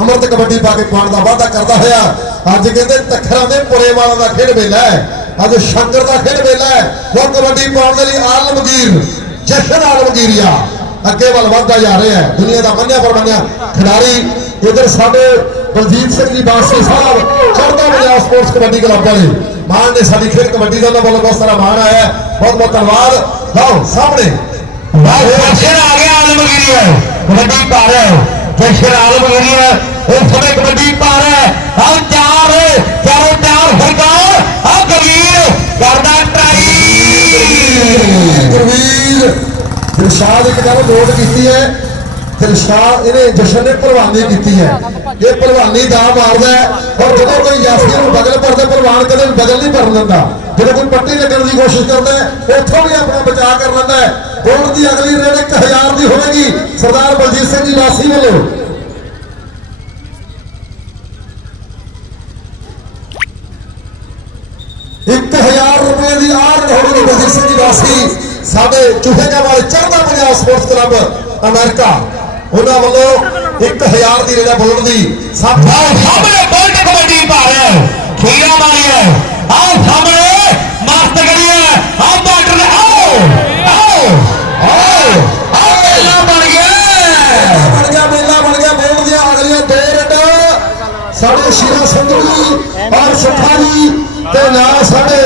ਅਮਰਤ ਕਬੱਡੀ ਪਾ ਕੇ ਪਾਉਣ ਦਾ ਵਾਅਦਾ ਕਰਦਾ ਹੋਇਆ। ਅੱਜ ਕਹਿੰਦੇ ਤੱਖਰਾਂ ਦੇ ਪੁਰੇਵਾਲਾਂ ਦਾ ਖੇਡ ਮੇਲਾ ਹੈ। ਅੱਜ ਸ਼ੰਕਰ ਦਾ ਖੇਡ ਮੇਲਾ ਹੈ। ਉਹ ਕਬੱਡੀ ਪਾਉਣ ਦੇ ਲਈ ਆਲਮਗੀਰ, ਜਸ਼ਨ ਆਲਮਗੀਰੀਆ। ਅੱਗੇ ਵੱਲ ਵੱਧਦਾ ਜਾ ਰਿਹਾ ਹੈ। ਦੁਨੀਆ ਦਾ ਮੰਨਿਆ ਪਰਮੰਨਿਆ ਖਿਡਾਰੀ, ਇਧਰ ਸਾਡੇ ਬਲਜੀਤ ਸਿੰਘ ਜੀ ਬਾਸੀ ਸਾਹਿਬ ਚੜ੍ਹਦਾ ਪੰਜਾਬ ਸਪੋਰਟਸ ਕਬੱਡੀ ਕਲੱਬ ਵਾਲੇ। ਮਾਨ ਨੇ ਸਾਡੀ ਖੇਡ ਕਬੱਡੀ ਦਾ ਉਹਨਾਂ ਵੱਲੋਂ ਬਹੁਤ ਸਾਰਾ ਮਾਣ ਆਇਆ। ਬਹੁਤ ਬਹੁਤ ਧੰਨਵਾਦ। ਲਓ ਸਾਹਮਣੇ। ਜਸ਼ਨ ਆ ਗਿਆ ਆਲਮਗੀਰੀ ਹੈ। ਕਬੱਡੀ ਪਾ ਰਿਹਾ ਹੈ ਜਸ਼ਨ ਆਲਮਗੀਰੀ ਹੈ। ਉਹ ਸਮੇਂ ਕਬੱਡੀ ਪਾ ਰਿਹਾ ਹੈ। ਆਹ ਚਾਰ ਚਾਰੋਂ ਚਾਰ ਸਰਕਾਰ ਆਹ ਕਬੀਰ ਕਰਦਾ ਟਰਾਈ। ਗੁਰਵੀਰ ਦਿਲਸ਼ਾਦ ਇੱਕ ਗੱਲ ਨੋਟ ਕੀਤੀ ਹੈ। ਦਿਲਸ਼ਾਦ ਇਹਨੇ ਜਸ਼ਨ ਨੇ ਭਲਵਾਨੀ ਕੀਤੀ ਹੈ। ਇਹ ਭਲਵਾਨੀ ਦਾ ਮਾਰਦਾ ਹੈ ਔਰ ਜਦੋਂ ਕੋਈ ਜਾਫੀ ਨੂੰ ਬਗਲ ਭਰਦਾ, ਭਲਵਾਨ ਕਦੇ ਬਗਲ ਨਹੀਂ ਭਰ ਲੈਂਦਾ ਜਦੋਂ ਕੋਈ ਪੱਟੀ ਲੱਗਣ ਦੀ ਕੋਸ਼ਿਸ਼ ਕਰਦਾ ਹੈ, ਉੱਥੋਂ ਵੀ ਆਪਣਾ ਬਚਾਅ ਕਰ ਲੈਂਦਾ ਹੈ। ਬੋਲ ਦੀ ਅਗਲੀ ਰੇਡ 1000 ਦੀ ਹੋਵੇਗੀ। ਸਰਦਾਰ ਬਲਜੀਤ ਸਿੰਘ ਜੀ ਵਾਸੀ ਵੱਲੋਂ। ਇੱਕ ਹਜ਼ਾਰ ਰੁਪਏ ਦੀ ਆੜ ਹੋਵੇਗੀ ਬਲਜੀਤ ਸਿੰਘ ਜੀ ਵਾਸੀ ਸਾਡੇ ਚੁਹੇਗਾ ਵਾਲੇ ਚੜ੍ਹਦਾ ਪੰਜਾਬ ਸਪੋਰਟਸ ਕਲੱਬ ਅਮਰੀਕਾ। ਉਹਨਾਂ ਵੱਲੋਂ 1000 ਦੀ ਰੇੜਾ ਬੋਲਣ ਦੀ ਸਭ ਸਾਹਮਣੇ ਬੋਲਟ ਕਬੱਡੀ ਪਾ ਰਿਹਾ ਹੈ। ਖੀਰਾ ਮਾਰੀ ਹੈ। ਆਹ ਸਾਹਮਣੇ ਮਸਤ ਕਰੀ ਹੈ। ਆਹ ਬਾਰਡਰ ਆਓ ਆਓ ਆਓ ਆਹ ਮੇਲਾ ਬਣ ਗਿਆ ਬਣ ਗਿਆ ਮੇਲਾ ਬਣ ਗਿਆ ਬੋਲ ਦੀਆਂ ਅਗਲੀਆਂ ਦੋ ਰੇਡਾਂ। ਸਾਡੇ ਸ਼ੀਰਾ ਸੰਧੂ ਜੀ ਔਰ ਸੁਖਾ ਜੀ ਤੇ ਨਾਲ ਸਾਡੇ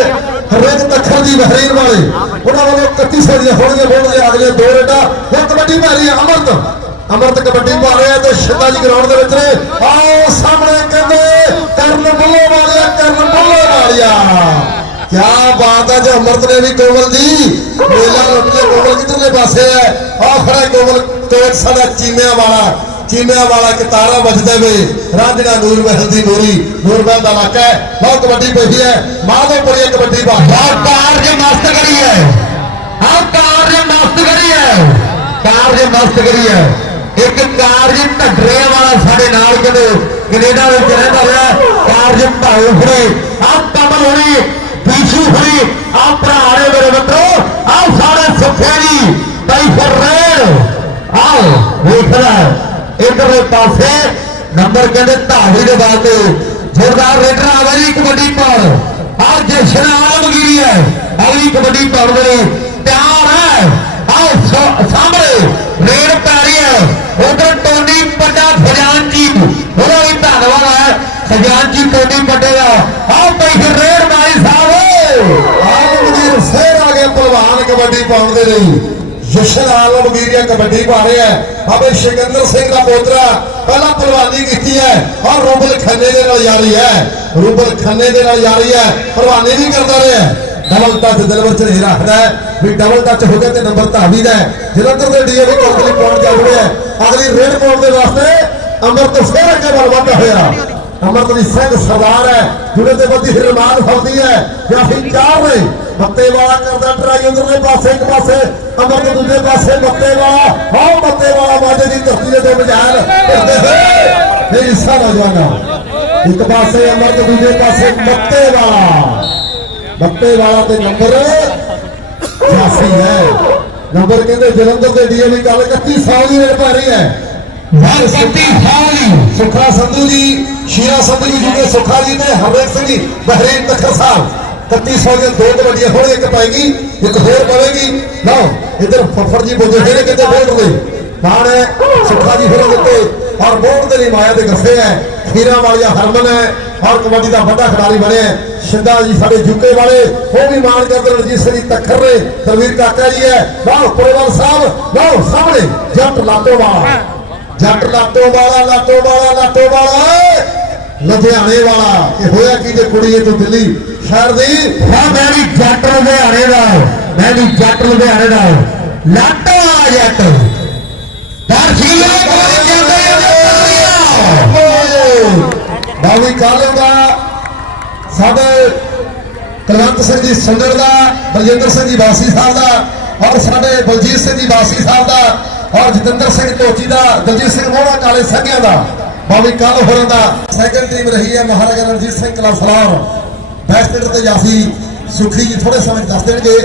ਹਰੇਕ ਤੱਖਰ ਦੀ ਬਹਿਰੀਨ ਵਾਲੇ। ਉਹਨਾਂ ਵੱਲੋਂ 3100 ਦੀਆਂ ਹੋਣਗੇ ਬੋਲ ਦੀਆਂ ਅਗਲੀਆਂ ਦੋ ਰੇਡਾਂ। ਹੁਣ ਕਬੱਡੀ ਹੈ ਅਮਰਤ। ਅਮਰਤ ਕਬੱਡੀ ਪਾ ਰਿਹਾ ਤੇ ਸ਼ਿੰਦਾ ਜੀ ਗਰਾਊਂਡ ਦੇ ਵਿੱਚ ਨੇ। ਆਓ ਸਾਹਮਣੇ ਕਹਿੰਦੇ, ਕਰਨ ਬੱਲੋ ਵਾਲਿਆ, ਕਰਨ ਬੱਲੋ ਵਾਲਿਆ। ਕਿਆ ਬਾਤ ਹੈ ਜੇ, ਅਮਰਤ ਨੇ ਵੀ ਕੋਮਲ ਜੀ ਮੇਲਾ ਲੁੱਟ ਕੇ ਕੋਮਲ ਕਿੱਧਰਲੇ ਪਾਸੇ ਹੈ? ਆਹ ਖੜਾ ਕੋਮਲ ਕੋਟ ਸਾਡਾ ਚੀਮਿਆਂ ਵਾਲਾ ਚੀਮਿਆਂ ਵਾਲਾ ਕਿਤਾਰਾ ਵੱਜਦੇ ਵੇ। ਰਾਂਝਣਾ ਨੂਰ ਮਹਿਲ ਦੀ ਨੂਰੀ, ਨੂਰ ਮਹਿਲ ਦਾ ਇਲਾਕਾ ਹੈ। ਬਹੁਤ ਕਬੱਡੀ ਪਈ ਹੈ। ਮਾਧੋਪੁਰੀ ਕਬੱਡੀ ਪਾ ਕਾਰ ਜੇ ਮਸਤ ਕਰੀ ਹੈ। ਆਹ ਕਾਰ ਜੇ ਮਸਤ ਕਰੀ ਹੈ। ਕਾਰ ਜੇ ਮਸਤ ਕਰੀ ਹੈ। ਇੱਕ ਕਾਰਜ ਜੀ ਢੱਡਰੇ ਵਾਲਾ ਸਾਡੇ ਨਾਲ ਕਿਤੇ ਕੈਨੇਡਾ ਵਿੱਚ ਰਹਿੰਦਾ ਰਿਹਾ ਕਾਰ ਜੀ ਭਾਉ ਫੜੇ ਆਹ ਕਮਲ ਹੋਣੀ ਪੀਸ਼ੂ ਹੋਣੀ ਆਹ ਭਰਾ ਨੇ ਮੇਰੇ ਮਿੱਤਰੋ, ਆਹ ਸਾਰੇ ਸੁੱਖੇ ਜੀ ਭਾਈ ਫਰਰੇਡ ਆਓ ਵੇਖਣਾ ਇਧਰਲੇ ਪਾਸੇ ਨੰਬਰ ਕਹਿੰਦੇ ਧਾੜੀ ਦੇ ਬਾਲ ਤੇ ਜ਼ੋਰਦਾਰ ਰੇਡਰ ਆਵਾ ਜੀ, ਕਬੱਡੀ ਪਰ ਆ ਜਸ਼ਨ ਆਲਮਗੀਰੀ ਹੈ ਅਗਲੀ ਕਬੱਡੀ ਪਰ ਦੇ ਤਿਆਰ ਹੈ। ਆਓ ਸਾ- ਸਾਹਮਣੇ ਰੇਡ ਉਧਰ ਟੋਨੀ ਪੱਡਾ ਖਜ਼ਾਨਚੀ ਉਹਦਾ ਵੀ ਧੰਨਵਾਦ ਹੈ। ਖਜ਼ਾਨਚੀ ਟੋਨੀ ਪੱਡੇ ਦਾ। ਆਓ ਭਾਈ ਫਿਰ ਰੇਡ ਸਾਹਿਬ। ਆਲਮਗੀਰ ਫੇਰ ਆ ਗਿਆ ਪਹਿਲਵਾਨ ਕਬੱਡੀ ਪਾਉਣ ਦੇ ਲਈ। ਜਸ਼ਨ ਆਲਮਗੀਰੀਆ ਕਬੱਡੀ ਪਾ ਰਿਹਾ ਹੈ। ਬਾਬੇ ਸਿਕੰਦਰ ਸਿੰਘ ਦਾ ਪੋਤਰਾ ਪਹਿਲਾਂ ਪਹਿਲਵਾਨੀ ਕੀਤੀ ਹੈ। ਔਰ ਰੂਬਲ ਖੰਨੇ ਦੇ ਨਾਲ ਯਾਰੀ ਹੈ। ਰੂਬਲ ਖੰਨੇ ਦੇ ਨਾਲ ਯਾਰੀ ਹੈ। ਪਹਿਲਵਾਨੀ ਵੀ ਕਰਦਾ ਰਿਹਾ ਹੈ। ਡਬਲ ਟੱਚ ਦਿਲਵਰ ਚ ਨਹੀਂ ਰੱਖਦਾ ਵੀ ਡਬਲ ਟੱਚ ਹੋ ਗਿਆ ਤੇ ਨੰਬਰ ਧਾਵੀ ਦਾ ਜਲੰਧਰ ਦੇ ਡੀਏਵੀ ਕੰਪਨੀ ਪਾਉਣ ਚੱਲ ਰਿਹਾ ਹੈ। ਅਗਲੀ ਰੇਡ ਪਾਉਣ ਦੇ ਵਾਸਤੇ ਅਮਰਤ ਫੇਰ ਅੱਗੇ ਵੱਲ ਹੋਇਆ। ਅਮਰਤਜੀਤ ਸਿੰਘ ਸਰਦਾਰ ਹੈ। ਜੁੜੇ ਤੇ ਬੱਦੀ ਰਮਾਨ ਫੌਜੀ ਹੈ। ਜਾਫੀ ਚਾਰ ਨੇ। ਮੱਤੇ ਵਾਲਾ ਕਰਦਾ ਟਰਾਈ ਉਧਰਲੇ ਪਾਸੇ, ਇੱਕ ਪਾਸੇ। ਅਮਰਤ ਦੂਜੇ ਪਾਸੇ, ਮੱਤੇ ਵਾਲਾ। ਹੋ, ਮੱਤੇ ਵਾਲਾ ਮਾਝੇ ਦੀ ਧਰਤੀ ਦੇ ਦੋ ਮਜਾਲ। ਕਰਦੇ ਹੋਏ। ਇਹ ਹਿੱਸਾ ਨੌਜਵਾਨਾਂ। ਇੱਕ ਪਾਸੇ ਅਮਰਤ, ਦੂਜੇ ਪਾਸੇ ਮੱਤੇ ਵਾਲਾ। ਮੱਤੇ ਵਾਲਾ ਤੇ ਨੰਬਰ ਜਾਫੀ ਹੈ। ਨੰਬਰ ਕਹਿੰਦੇ ਜਲੰਧਰ ਦੇ ਡੀਏਵੀ ਕੱਲ 31 ਸਾਲ ਦੀ ਰੇਡ ਪੈ ਰਹੀ ਹੈ। ਸੰਤੀ ਸਾਲੀ ਸੁਖਾ ਸੰਧੂ ਜੀ ਸ਼ੀਰਾ ਸੰਧੂ ਜੀ ਜੁਗੇ ਸੁਖਾ ਜੀ ਨੇ ਹਰਦੇਵ ਸਿੰਘ ਜੀ ਬਹਿਰੀਨ ਤਖਤ ਸਾਹਿਬ 3100 ਦੀਆਂ ਦੋ ਕਬੱਡੀਆਂ ਹੁਣ ਇੱਕ ਪਾਏਗੀ ਇੱਕ ਹੋਰ ਪਵੇਗੀ। ਲਓ ਇਧਰ ਫੱਫੜ ਜੀ ਬੋਲਦੇ ਜਿਹੜੇ ਕਿਤੇ ਬੋਲ ਦੇ। ਮਾਣ ਹੈ ਸੁਖਾ ਜੀ ਫਿਰ ਦਿੱਤੇ ਔਰ ਬੋਲ ਦੇ ਲਈ ਮਾਇਆ ਦੇ ਗੱਫੇ ਹੈ। ਖੀਰਾ ਵਾਲੀਆ ਹਰਮਨ ਹੈ ਔਰ ਕਬੱਡੀ ਦਾ ਵੱਡਾ ਖਿਡਾਰੀ ਬਣਿਆ ਹੈ। ਸ਼ਿੰਦਾ ਜੀ ਸਾਡੇ ਯੂਕੇ ਵਾਲੇ ਉਹ ਵੀ ਮਾਣ ਕਰਦੇ ਰਣਜੀਤ ਸਿੰਘ ਤੱਖਰ ਨੇ ਤਲਵੀਰ ਕਾਕਾ ਜੀ ਹੈ ਲਓ ਪੁਰੇਵਾਲ ਸਾਹਿਬ ਲਓ ਸਾਹਮਣੇ ਜੱਟ ਲਾਟੋ ਵਾਲਾ ਜੱਟ ਲਾਟੋ ਵਾਲਾ ਲਾਟੋ ਵਾਲਾ ਲਾਟੋ ਵਾਲਾ! ਲੁਧਿਆਣੇ ਵਾਲਾ ਇਹ ਹੋਇਆ ਕੀ ਜੇ ਕੁੜੀ ਇਹ ਤੋਂ ਦਿੱਲੀ ਸ਼ਹਿਰ ਦੀ ਹਾਂ ਮੈਂ ਵੀ ਜੱਟ ਲੁਧਿਆਣੇ ਦਾ ਮੈਂ ਵੀ ਜੱਟ ਲੁਧਿਆਣੇ ਦਾ ਲਾਟੋ ਆ ਜੱਟ ਦਰਸ਼ੀਲਾ ਕੋਈ ਕਹਿੰਦੇ ਬਾਵੀ ਕਾਲੇ ਦਾ, ਸਾਡੇ ਕੁਲਵੰਤ ਸਿੰਘ ਜੀ ਸੰਗੜ ਦਾ, ਬਲਜਿੰਦਰ ਸਿੰਘ ਜੀ ਵਾਸੀ ਸਾਹਿਬ ਦਾ, ਔਰ ਸਾਡੇ ਬਲਜੀਤ ਸਿੰਘ ਜੀ ਵਾਸੀ ਸਾਹਿਬ ਦਾ, ਔਰ ਜਤਿੰਦਰ ਸਿੰਘ ਢੋਚੀ ਦਾ, ਦਲਜੀਤ ਸਿੰਘ ਮੋਹਣਾ ਕਾਲੇ ਸੰਘਿਆਂ ਦਾ, ਬਾਬੀ ਕਾਲ ਹੋਰਾਂ ਦਾ। ਸੈਕੰਡ ਟੀਮ ਰਹੀ ਹੈ ਮਹਾਰਾਜਾ ਰਣਜੀਤ ਸਿੰਘ ਕਲਾ ਬੈਸਟ ਤੇ ਜਾਫੀ ਸੁਖੀ ਜੀ ਥੋੜੇ ਸਮੇਂ ਦੱਸ ਦੇਣਗੇ।